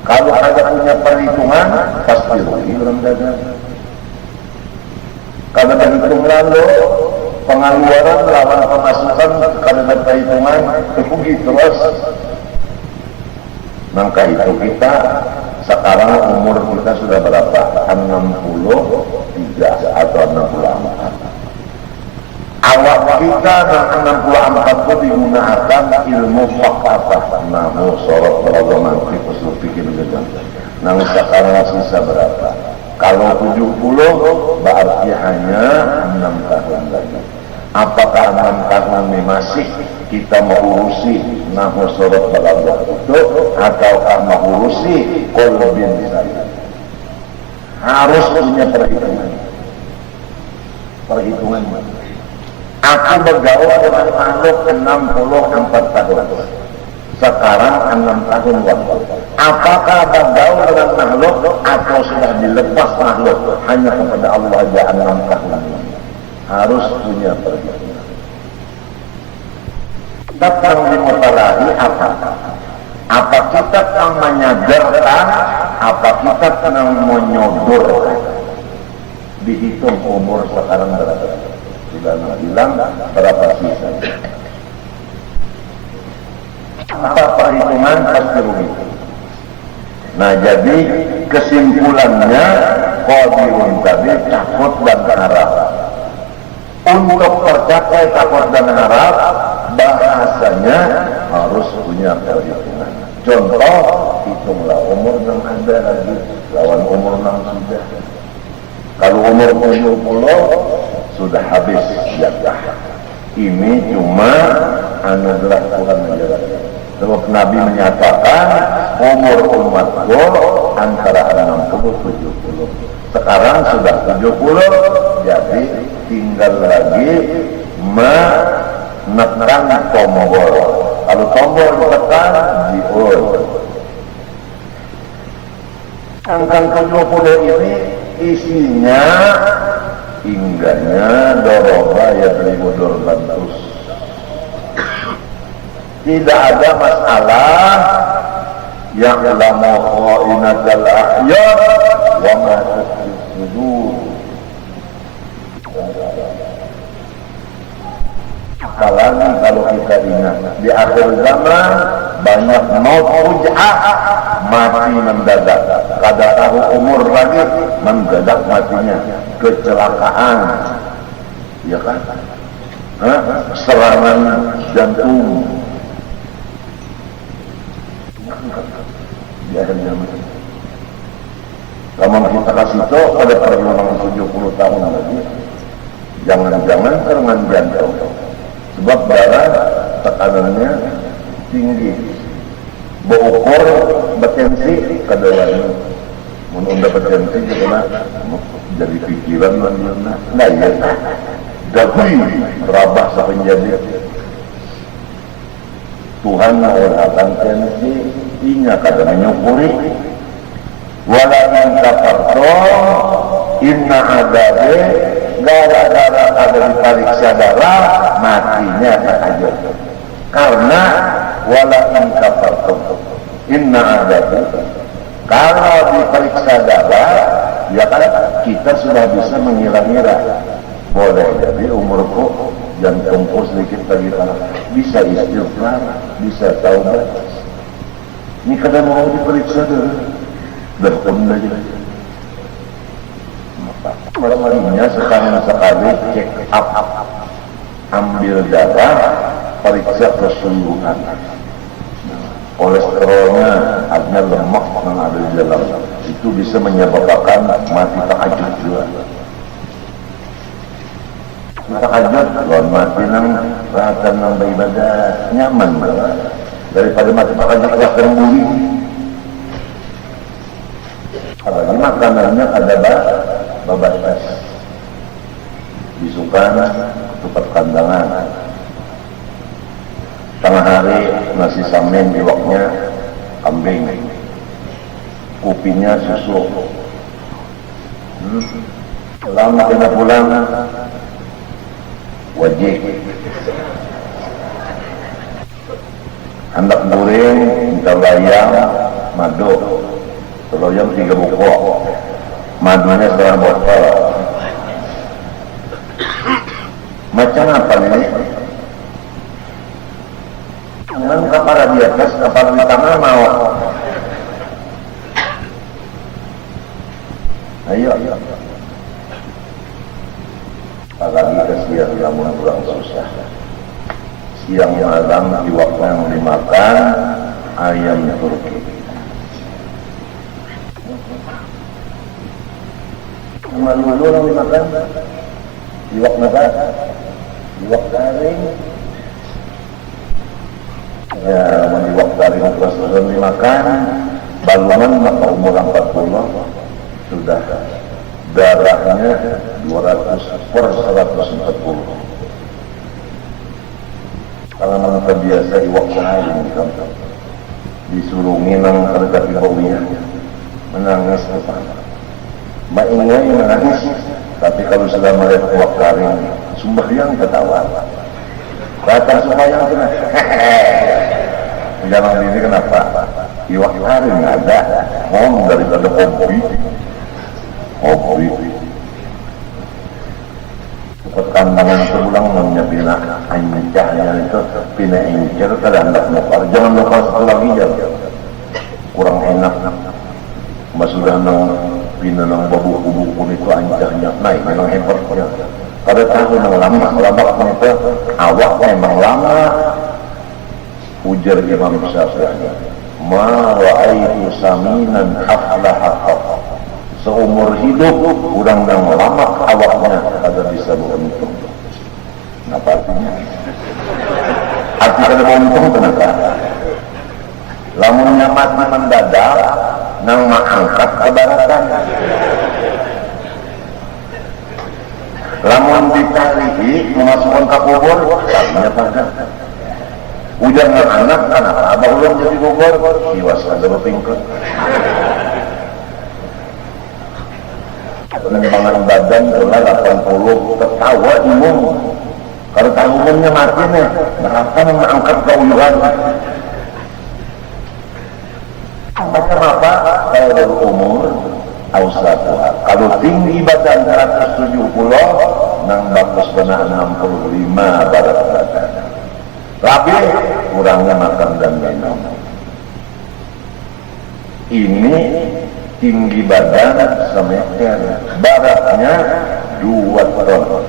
Kalau ada punya perhitungan, pasti rugi orang dagang. Kalau berhitung lalu, pengeluaran lawan pemasukan kalau ada perhitungan, rugi terus. Maka itu kita sekarang umur kita sudah berapa? 63 atau 64. Awal kita 64 itu digunakan ilmu fakta, namun sorot beragama usul fikih juga. Namun sekarang sisa berapa? Kalau 70 berarti hanya 6 tahun lagi. Apakah 6 tahun ini masih kita mengurusi namun sorot beragama itu, ataukah mengurusi kolbin saya? Harus punya perhitungan. Aku bergaul dengan makhluk 64 tahun. Sekarang 6 tahun waktu. Apakah bergaul dengan makhluk atau sudah dilepas makhluk hanya kepada Allah aja 6 tahun? Harus punya perhitungan. Datang di mutalahi apa? Apa kita yang menyadarkan? Apa kita yang menyodorkan? Dihitung umur sekarang berapa? Sudah bilang berapa sisa? Apa perhitungan pasti rugi. Nah jadi kesimpulannya qadirun tadi takut dan harap. Untuk tercapai takut dan harap bahasanya harus punya perhitungan. Contoh, hitunglah umur yang ada lagi lawan umur yang sudah. Kalau umur 70 sudah habis jatah. Ini cuma anugerah Tuhan saja. Sebab Nabi menyatakan umur umatku antara 60-70. Sekarang sudah 70, jadi tinggal lagi menekan tombol. Kalau tombol ditekan, diul. Angka 70 ini isinya hingganya doroba ya beribudor bantus. Tidak ada masalah yang lama kha'inatal a'yad wa ma tukhfi. Apalagi kalau kita ingat di akhir zaman banyak maut fuj'ah, mati mendadak. Kada tahu umur lagi mendadak matinya, kecelakaan, ya kan? Serangan jantung di akhir zaman. Kalau kita kasih tahu pada perjuangan 70 tahun lagi, jangan-jangan serangan jantung. Sebab darah tekanannya tinggi, berukur bertensi kedawannya. Menunda bertensi juga jadi pikiran mana? Nah ya, tapi rabah sepenjadi. Tuhan akan tensi, inya kada menyukuri. Walaupun kafartum, inna adabe. Gara-gara ada diperiksa darah, matinya terkajut. Karena walaupun kafartum inna adabu, kalau diperiksa darah, ya kan kita sudah bisa mengira-ngira. Boleh jadi umurku jantungku sedikit lagi bisa istighfar, bisa taubat. Ini kadang mau diperiksa darah, bertemu aja. Perlunya sekali check up, ambil darah, periksa keseluruhan. Kolesterolnya, ada lemak yang ada di dalam, itu bisa menyebabkan mati tahajud juga. Tahajud, lawan mati nang perhatian nang beribadah nyaman lah daripada mati tahajud kelas terbuli. Apalagi makanannya ada babatas, disukan, tempat kandangan. Tengah hari nasi samin, iwaknya kambing, kopinya susu. Lama kena pulang wajib hendak goreng, minta layang, madu, teloyang 3 buku, madunya 1 botol. Macam apa ini? Jangan kapal di atas, kapal di tanah mau. Ayo. Apalagi kesian namun kurang susah. Siang malam di waktu yang dimakan ayam Turki. Malu-malu yang dimakan di waktu makan, di waktu garing. Ya, di waktu garing terus dimakan, balungan maka umur 40 sudah darahnya 200/140. Kalau memang terbiasa iwak lain kan, disuruh nginang terdekat di baunya, menangis ke sana. Mak ingin menangis, tapi kalau sudah melihat iwak garing, sembahyang ketawa. Datang sembahyang kena, jangan ini kenapa? Iwak garing ada, daripada hobi. Pertambangan sebulan menyampina ancahnya itu pina encer kada hendak nukar, jangan nukar satu lagi ya, kurang enak. Masudah nang pina nang babu-babu itu ancahnya naik memang hebatnya. Pada tahun yang lama itu awak memang lama. Ujar Imam Syafi'i, ma ra'aitu saminan aflaha. Seumur hidup kurang dan lama awaknya ada bisa beruntung. Apa artinya? Arti kada beruntung kenapa? Lamunnya mati mendadak nang mangangkat kebaratan. Lamun ditarihi memasukkan ke kubur, tadinya pada. Ujar anak kenapa abah ulun jadi kubur? Siwas kada berpingkut. Penembangan badan telah 80 tertawa imum. Kalau tahunnya mati nih, neraka mengangkat keuluran. Macam apa? Kalau berumur, ausatuha. Kalau tinggi badan 170, nang bagus benar 65 barat badan. Tapi kurangnya makan dan minum. Ini tinggi badan semeter, baratnya 2 ton.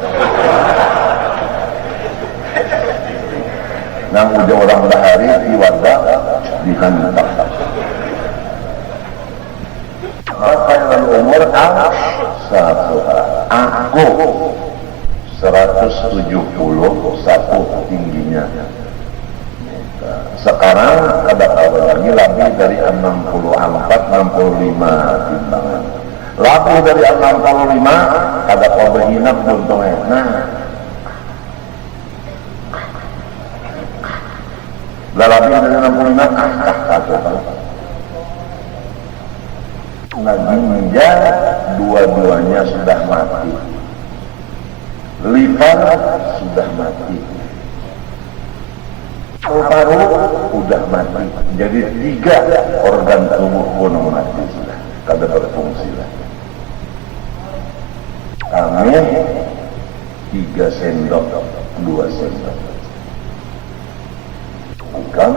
Nang udah orang bahari di wadah dihantam. Maka umur satu. Aku 171 tingginya. Sekarang ada lagi lebih dari 64-65 timbangan. Lebih dari 65 ada pembehinap untungnya. Nah, lebih dari 65 Naginja dua-duanya sudah mati. Liver sudah mati. Paru udah mati. Jadi 3 organ tubuh pun mati sudah, kada berfungsi lagi. Kami 3 sendok, 2 sendok. Bukan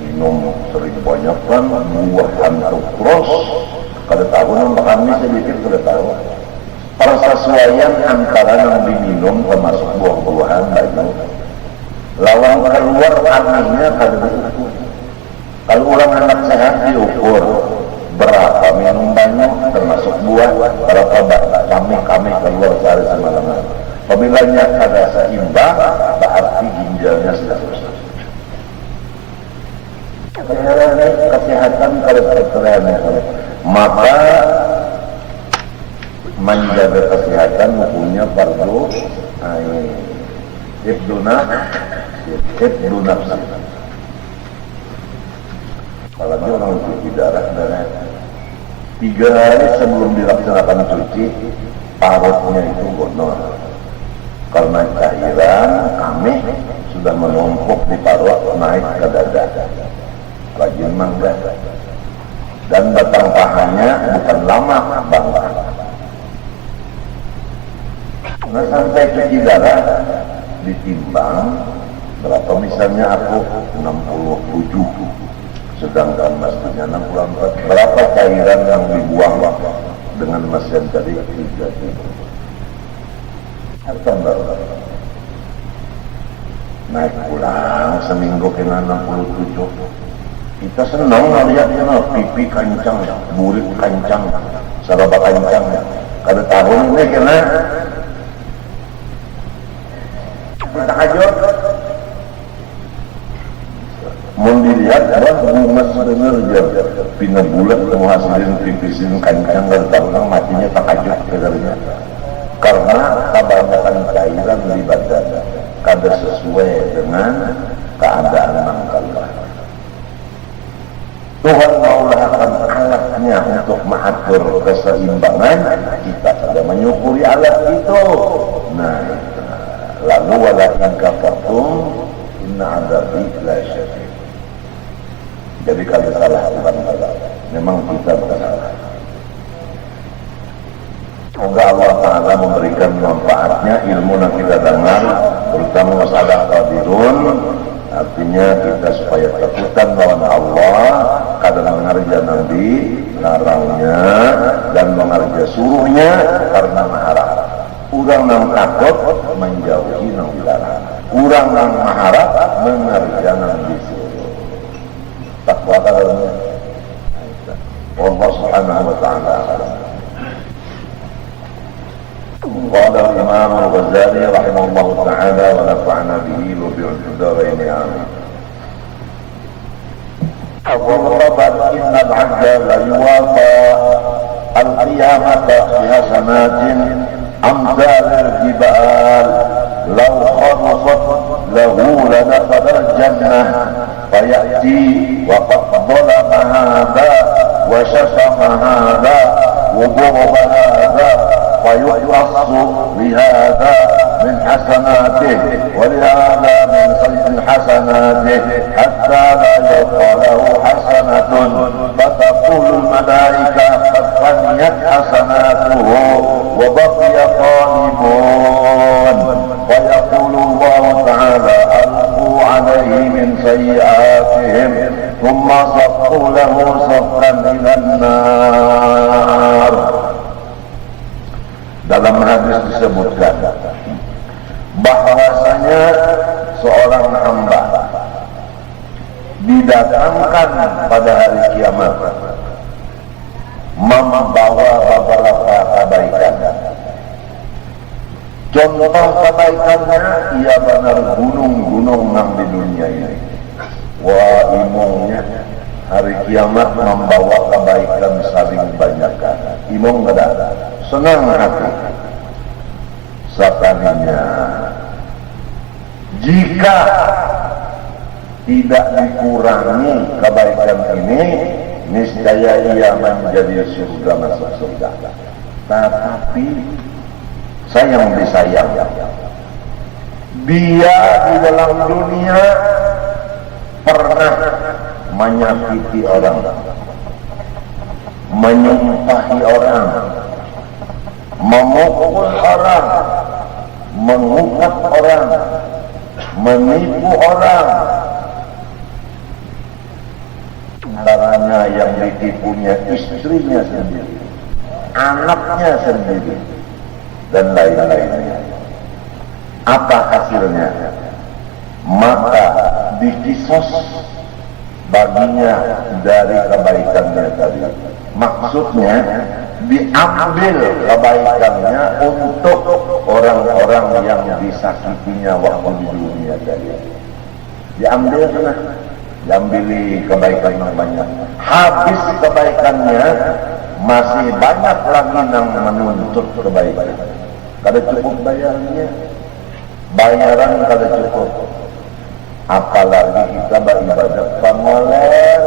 minum sering banyak kan, buahan terus. Kada tahu nama kami sedikit kada tahu. Persesuaian antara yang diminum termasuk buah-buahan banyak. Lawan keluar anehnya kada diukur. Kalau orang anak sehat diukur berapa minum banyak termasuk buah, berapa kami keluar sehari semalam. Apabila kada seimbang, berarti ginjalnya sudah rusak. Kesehatan kada terterang. Maka menjaga kesehatan hukumnya fardu ain. Ibduna hibdu nafsi. Apalagi orang cuci darah, 3 hari sebelum dilaksanakan cuci, parutnya itu gonor. Karena cairan kami sudah menumpuk di parut naik ke dada. Rajin mangga. Dan batang pahanya bukan lama bangka. Nah sampai cuci darah ditimbang berapa, misalnya aku 67 sedangkan mestinya 64, berapa cairan yang dibuang dengan mesin tadi 3 kilo. Atau naik pulang seminggu kena 67. Kita senang melihatnya, pipi kancang, burit kancang, saraba kancang. Kada tahun ini kena tahajud. Mau dilihat bungas bener aja, pina bulat menghasilin pipisin kancang, kada tahun matinya tahajud kedarnya. Karena kebanyakan cairan di badan kada sesuai dengan keadaan mangkala. Tuhan maulakan alatnya untuk mengatur keseimbangan, kita sudah menyukuri alat itu. Nah, lalu walakin kafartum inna adabi la syadid. Jadi kalau salah Tuhan memang kita bersalah. Semoga Allah Ta'ala memberikan manfaatnya ilmu yang kita dengar, terutama masalah qadirun. Artinya kita supaya takutan lawan Allah, kadang mengarja Nabi larangnya dan mengarja suruhnya karena mengharap. Urang nang takut menjauhi nang dilarang. Urang nang mengharap mengarja nang disuruh. Takwa kadangnya. Allah Subhanahu wa Ta'ala. قال الإمام الغزالي رحمه الله تعالى ونفعنا به وبعلوم الدارين آمين. وقد إن العبد ليوافى القيامة بحسنات أمثال الجبال لو خلصت له لدخل الجنة فيأتي وقد ظلم هذا وشتم هذا وضرب هذا فيقتص بهذا من حسناته ولهذا من سيء حسناته حتى لا يبقى له حسنة فتقول الملائكة قد فنيت حسناته وبقي طالبون ويقول الله تعالى ألقوا عليه من سيئاتهم ثم صفوا له صفا إلى النار. Dalam hadis disebutkan bahwasanya seorang hamba didatangkan pada hari kiamat membawa beberapa kebaikan. Contoh kebaikannya ia benar gunung-gunung yang di dunia ini. Wah, imongnya hari kiamat membawa kebaikan saling banyakkan. Imong ada senang hati sekalinya jika tidak dikurangi kebaikan ini, niscaya ia menjadi surga, masuk surga. Tetapi sayang disayang, dia di dalam dunia pernah menyakiti orang, menyumpahi orang, memukul orang, mengungkap orang, menipu orang. Antaranya yang ditipunya istrinya sendiri, anaknya sendiri, dan lain-lainnya. Apa hasilnya? Maka dikisos baginya dari kebaikannya tadi. Maksudnya diambil kebaikannya untuk orang-orang yang disakitinya waktu di dunia tadi. Diambil sana, diambil kebaikan yang banyak. Habis kebaikannya, masih banyak lagi yang menuntut kebaikan. Kada cukup bayarnya, bayaran kada cukup. apalagi kita beribadat pamoler,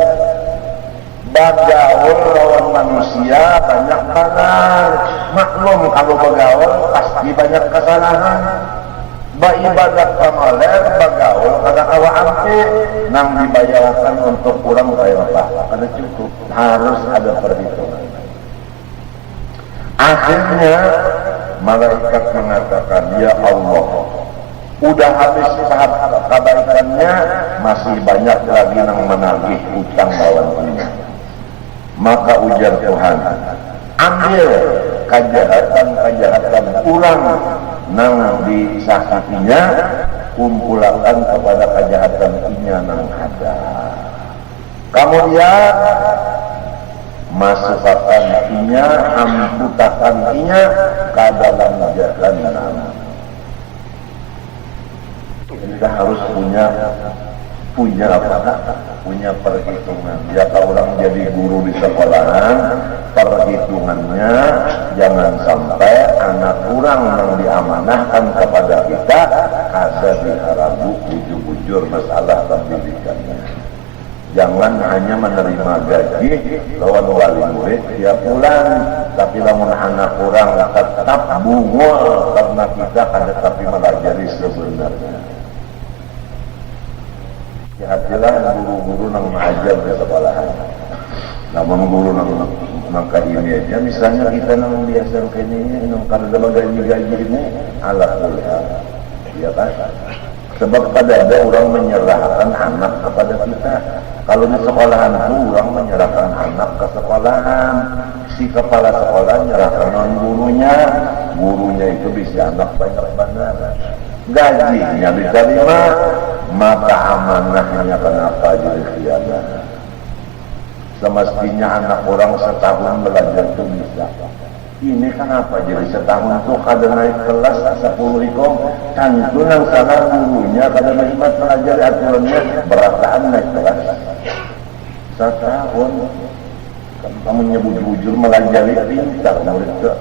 bagaul lawan manusia banyak banget. Maklum kalau bagaul pasti banyak kesalahan. Beribadat pamoler, bagaul kada kawa ampe, nang dibayarkan untuk kurang kayak apa? Kada cukup, harus ada perhitungan. Akhirnya malaikat mengatakan, ya Allah, udah habis tahap kebaikannya, masih banyak lagi yang menagih utang lawan ini. Maka ujar Tuhan, ambil kejahatan kurang nang disakitinya, kumpulkan kepada kejahatan inya nang ada. Kemudian masukkan inya, amputakan inya ke dalam jahanam. Kita harus punya perhitungan. Ya kalau orang jadi guru di sekolahan, perhitungannya jangan sampai anak orang yang diamanahkan kepada kita ada diharabu bujur-bujur masalah pendidikannya. Jangan hanya menerima gaji lawan wali murid tiap bulan, tapi lamun anak orang tetap bungul karena kita kada tapi melajari sebenarnya. Hati-hatilah guru-guru yang mengajar di sekolahan. Namun guru yang ini aja, misalnya kita yang biasa ini, yang kada gaji ini, ala kuliah, ya kan? Sebab pada ada orang menyerahkan anak kepada kita. Kalau di sekolahan itu orang menyerahkan anak ke sekolahan, si kepala sekolah menyerahkan non gurunya itu bisa anak banyak-banyak. Gajinya diterima, maka amanahnya kenapa jadi khianat? Semestinya anak orang setahun belajar itu bisa. Ini kenapa jadi setahun itu kada naik kelas 10 ikom, tentu yang salah gurunya kada melihat pelajari aturannya berataan naik kelas. Setahun kamu nyebut-bujur melajari pintar murid ke.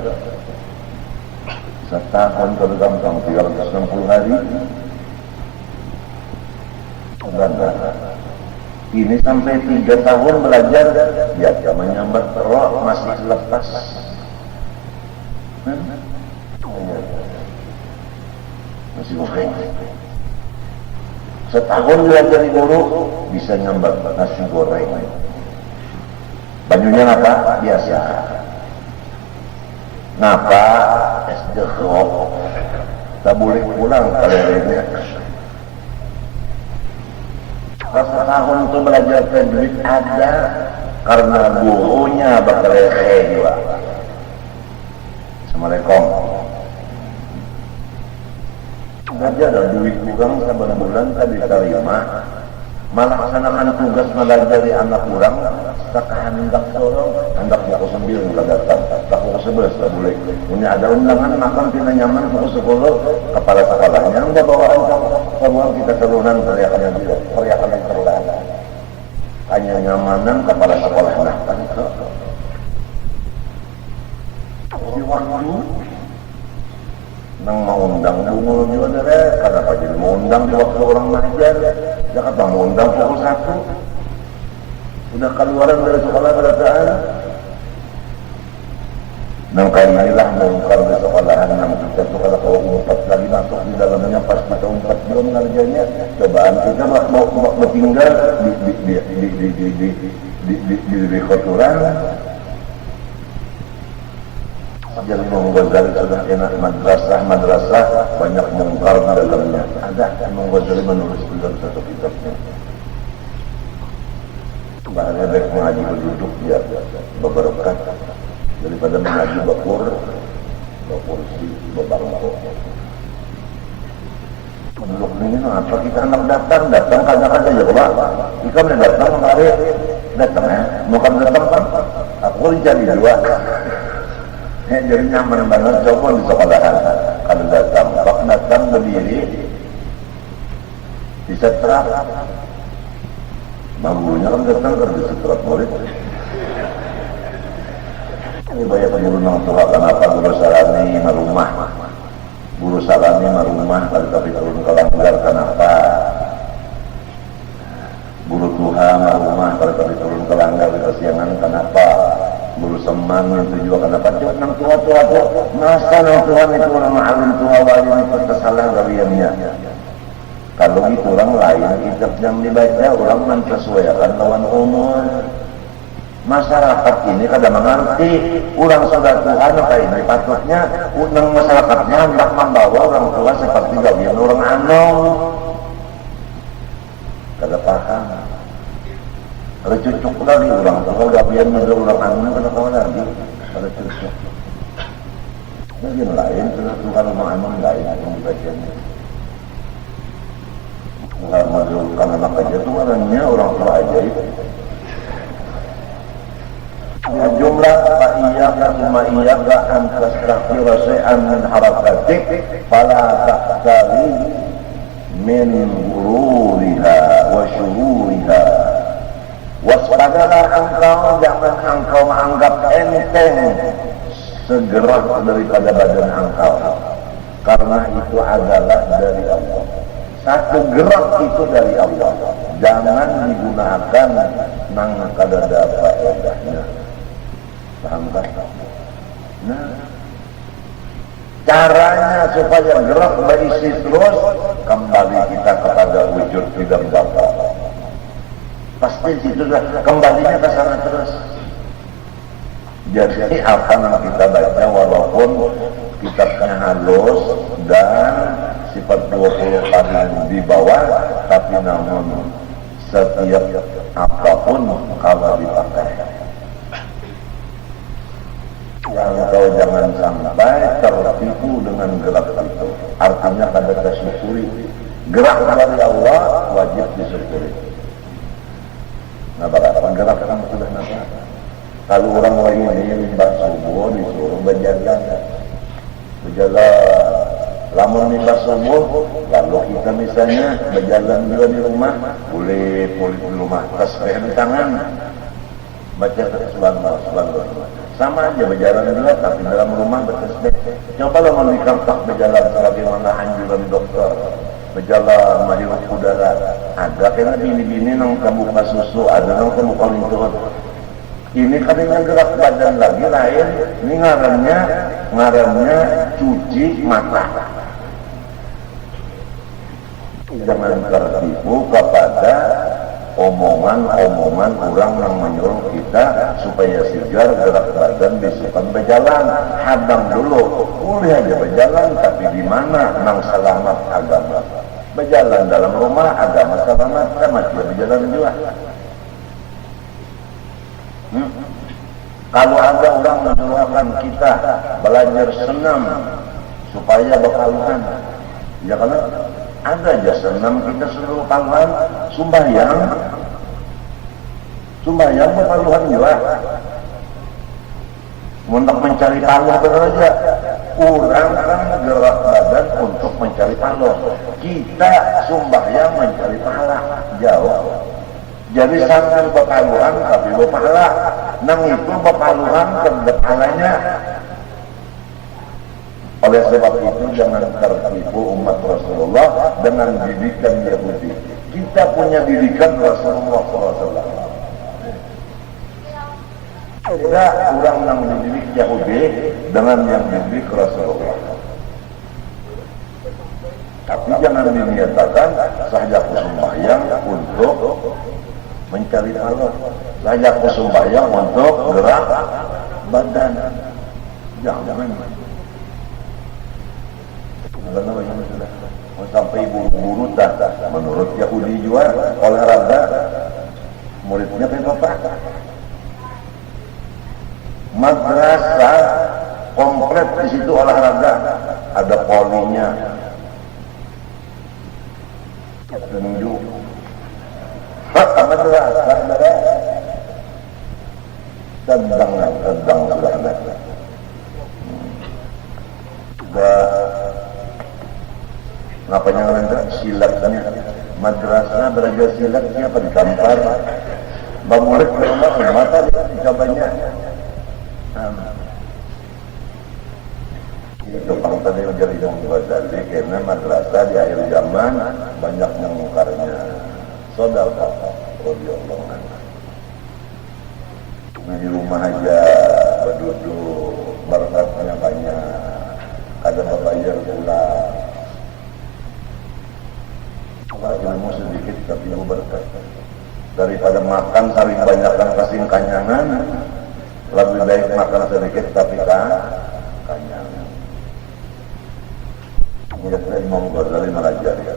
Setahun kalau gampang 360 hari. Ini sampai 3 tahun belajar, ya menyambat terok masih lepas. Masih oke. Setahun belajar di guru bisa nyambat nasi goreng. Banyunya apa? Biasa. Napa? SD kok. Tak boleh pulang kalernya. Setahun itu belajar tajwid ada karena gurunya berkelehe juga. Assalamualaikum. Belajar dan duit kurang saban bulan tak diterima, melaksanakan tugas melajari anak kurang, tak hendak sorong, hendak pukul 9 tak datang, tak pukul 11 tak boleh. Punya ada undangan makan pina nyaman pukul 10, kepala sekolahnya enggak bawaan keluar kita seluruhan teriakannya juga, teriakan yang terlalu. Hanya nyamanan kepala sekolah makan itu. Di waktu nang mau undang bungul juga deh, kenapa jadi mau undang di waktu orang mengajar? Jangan mau undang pukul 1. Udah keluaran dari sekolah berataan. Nang kali inilah mengungkar di sekolahan nang kita tuh kalau kau umpat lagi masuk di dalamnya pas kita umpat belum ngerjanya. Cobaan kita mau bertinggal di kotoran. Jadi Imam Ghazali sudah enak madrasah banyak mungkar di dalamnya. Ada Imam Ghazali menulis di dalam satu kitabnya. Bahaya baik mengaji berduduk dia berberkat daripada mengaji kursi berbangko. Duduk ini apa kita anak datang kadang-kadang ya Pak. Kita datang kemarin datang ya. Mau datang kan? Aku jadi 2. Jadi nyaman banget coba di sekolahan. Kalau datang berdiri bisa terap. Gurunya kan datang kerja seterap murid. Ini banyak guru nang tua kenapa guru salami marumah. Guru salami marumah kalau tapi turun ke langgar kenapa? Tuhan rumah pada turun ke langgar di kesiangan kenapa buru semang itu juga kenapa cuma nang tua-tua masa nang Tuhan itu orang alim tua wali itu kesalahan kaliannya. Kalau itu orang lain kitab yang dibaca orang menyesuaikan lawan umur. Masyarakat ini kada mengerti orang saudara Tuhan kayak ini patutnya unang masyarakatnya hendak membawa orang tua seperti gawian orang anom. Kada paham. Ada cucuk lagi orang tua gawian menurut orang anom kada tahu lagi. Ada cucuk. Bagian lain Tuhan orang anom lain yang dibacanya. Bukan menurutkan anak aja itu orangnya orang tua ajaib. Jumlah fa'iyaka summa iyaka an tastaghfira syai'an min harakatik fala taqtari min gururiha wa syururiha. Waspadalah engkau, jangan engkau menganggap enteng segerak daripada badan engkau, karena itu adalah dari Allah. Satu gerak itu dari Allah, jangan digunakan nang kada dapat faedahnya. Paham tak? Nah, caranya supaya gerak berisi terus, kembali kita kepada wujud tidak Bapa. Pasti situ kembalinya ke sana terus. Jadi apa yang kita baca walaupun kitabnya halus dan sifat 20 kali di bawah, tapi namun setiap apapun kalau dipakai. Yang kau jangan sampai tertipu dengan gerak itu. Artinya kada tersyukuri. Gerak dari Allah wajib disyukuri. Nah, berapa gerak kan sudah nampak. Kalau orang lain ini mbak subuh disuruh berjalan. Lamun mimbar subuh, lalu kita misalnya berjalan juga di rumah, boleh di rumah, tasbih di tangan, baca subhanallah. Sama aja berjalan juga, tapi dalam rumah bertasbih. Coba lamun di kampak berjalan sebagaimana anjuran dokter, berjalan menghirup udara. Ada kena bini-bini nang kebuka susu, ada nang kebuka lingkungan. Ini katanya gerak badan lagi lain, ini ngarannya cuci mata. Jangan tertipu kepada omongan-omongan orang yang menyuruh kita supaya segar gerak badan bisukan berjalan. Hadang dulu, boleh aja berjalan, tapi di mana nang selamat agama. Berjalan dalam rumah agama selamat, kan masih berjalan juga. Kalau ada orang menyuruhkan kita belajar senam supaya bekaluhan, ya karena ada aja senam kita suruh bekaluhan, sumbayang bekaluhan juga. Untuk mencari pahala saja, orang kan gerak badan untuk mencari pahala. Kita sumbayang mencari pahala jauh. Jadi sangat bekaluhan tapi berpahala. Nang itu bekaluhan kedepannya. Oleh sebab itu jangan tertipu umat Rasulullah dengan didikan Yahudi. Kita punya didikan Rasulullah SAW. Ada orang yang dididik Yahudi dengan yang dididik Rasulullah. Tapi jangan diniatakan saja sembahyang untuk mencari Allah. Saja sembahyang untuk gerak badan. Jangan. Sampai buru-buru tak. Menurut Yahudi juga olahraga muridnya kayak bapak. Madrasah komplit di situ olahraga, ada polinya, tinju. Madrasah tendang sudah ada. Ngapanya ngerendra silatnya madrasah belajar silat siapa ditampar bamurid ke rumah mata dicobanya. Itu pangkat yang jadi yang Ghazali karena madrasah di akhir zaman banyak yang mukarnya saudara. di rumah aja berduduk, berkatnya banyak, ada membayar pula. Ilmu sedikit tapi berkat. Daripada makan sering banyakkan kasih kanyangan, lebih baik makan sedikit tapi kanyangan. Kemudian Imam Ghazali mengajari,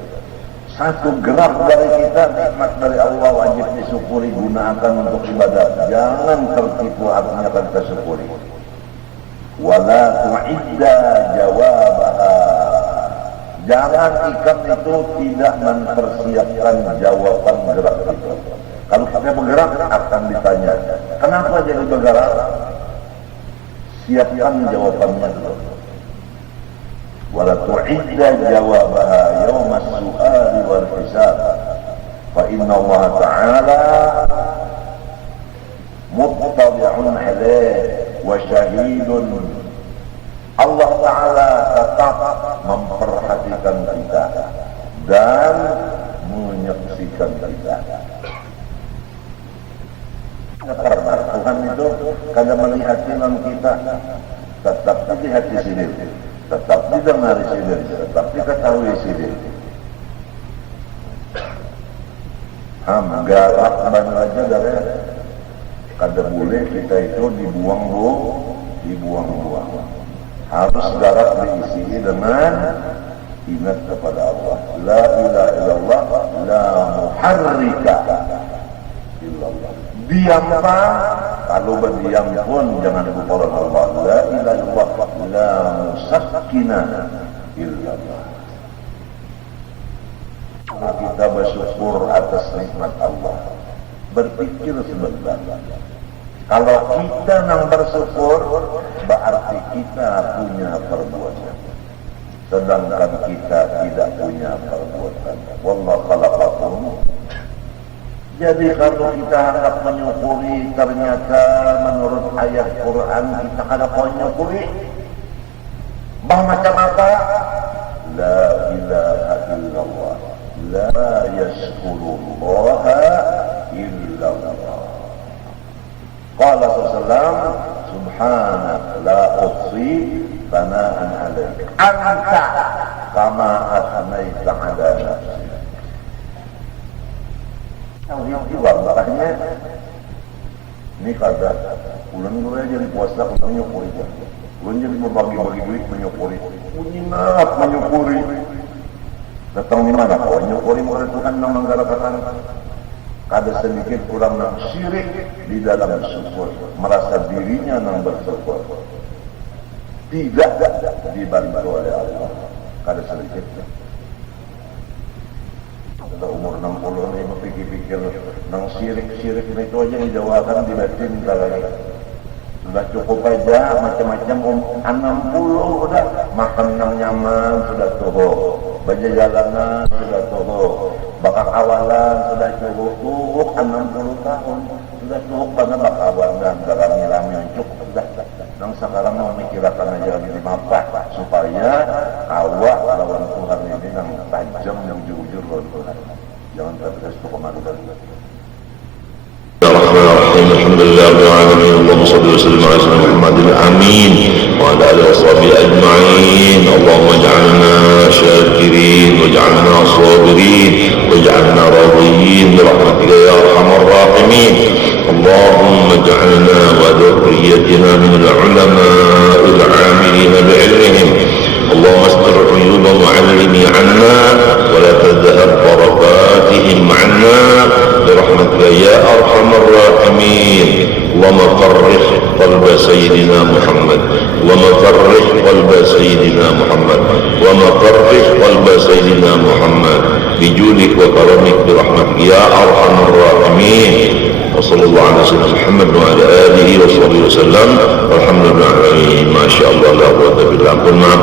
satu gerak dari kita, nikmat dari Allah wajib disyukuri, gunakan untuk ibadah. Jangan tertipu, artinya akan tersyukuri. Wala tu'idda jawabaha. Jangan ikan itu tidak mempersiapkan jawaban gerak itu. Kalau kita bergerak akan ditanya, kenapa jadi bergerak? Siapkan jawabannya dulu. Wala tu'idda jawabaha yawma as-su'ali wal hisab. Fa inna Allah Ta'ala muttali'un 'alaihi wa syahidun. Allah Ta'ala tetap memperhatikan kita dan menyaksikan kita. Karena Tuhan itu kadang melihat iman kita, tetap dilihat di sini, tetap didengar di sini, tetap diketahui di sini. Garak ban aja dari kada boleh kita itu dibuang-buang. Harus garak diisi dengan ingat kepada Allah. La ilaha illallah, la muharrika illallah. Diam pak, kalau berdiam pun jangan lupa Allah. La ilaha illallah, la musakkina illallah. Kita bersyukur atas nikmat Allah. Berpikir sebentar. Kalau kita yang bersyukur, berarti kita punya perbuatan. Sedangkan kita tidak punya perbuatan. Wallahu khalaqakum. Jadi kalau kita hendak menyukuri, ternyata menurut ayat Quran kita kada menyukuri. Macam apa? La ilaha illallah. La yashkurullaha illallah. Qala sallallahu subhanak la uhsi thana'an 'alaik. Anta kama asnaita 'ala nafsi. Yang juga makanya ini kata ulang mulai jadi puasa menyukuri. Ulang jadi berbagi-bagi duit menyukuri. Uninap menyukuri. Datang di mana kau menyukuri kepada Tuhan yang menggerakkan. Ada sedikit kurang nak syirik di dalam syukur, merasa dirinya yang bersyukur, tidak dibantu oleh Allah. Ada sedikit. Sudah umur 60 ni berfikir-fikir nang syirik itu aja yang dijawabkan di batin lagi. Sudah cukup aja macam-macam 60 sudah makan yang nyaman sudah cukup, baca jalanan sudah cukup. Bakal awalan sudah cukup 60 tahun sudah cukup karena bakal awalan rame-rame yang cukup sudah. Nang sekarang mau mikirkan aja lagi apa supaya awak lawan Tuhan ini nang tajam yang jujur lawan Tuhan. Jangan terus kemaluan. Alhamdulillah rabbil alamin. Allahumma shalli wa sallim ala sayyidina Muhammadin amin wa ala alihi washabihi ajma'in. Allahumma ij'alna syakirin waj'alna sabirin waj'alna radhiyin bi rahmatika ya arhamar rahimin. Allahumma ij'alna wa dhurriyyatina min al-ulama'il 'amilin bi'ilmihim. اللهم استر عيوب معلمي عنا ولا تذهب طرفاتهم عنا برحمتك يا ارحم الراحمين. اللهم فرح قلب سيدنا محمد، اللهم فرح قلب سيدنا محمد، اللهم فرح قلب سيدنا محمد بجودك وكرمك برحمتك يا ارحم الراحمين. وصلى الله على سيدنا محمد وعلى آله وصحبه وسلم والحمد لله ما شاء الله لا قوة إلا بالله.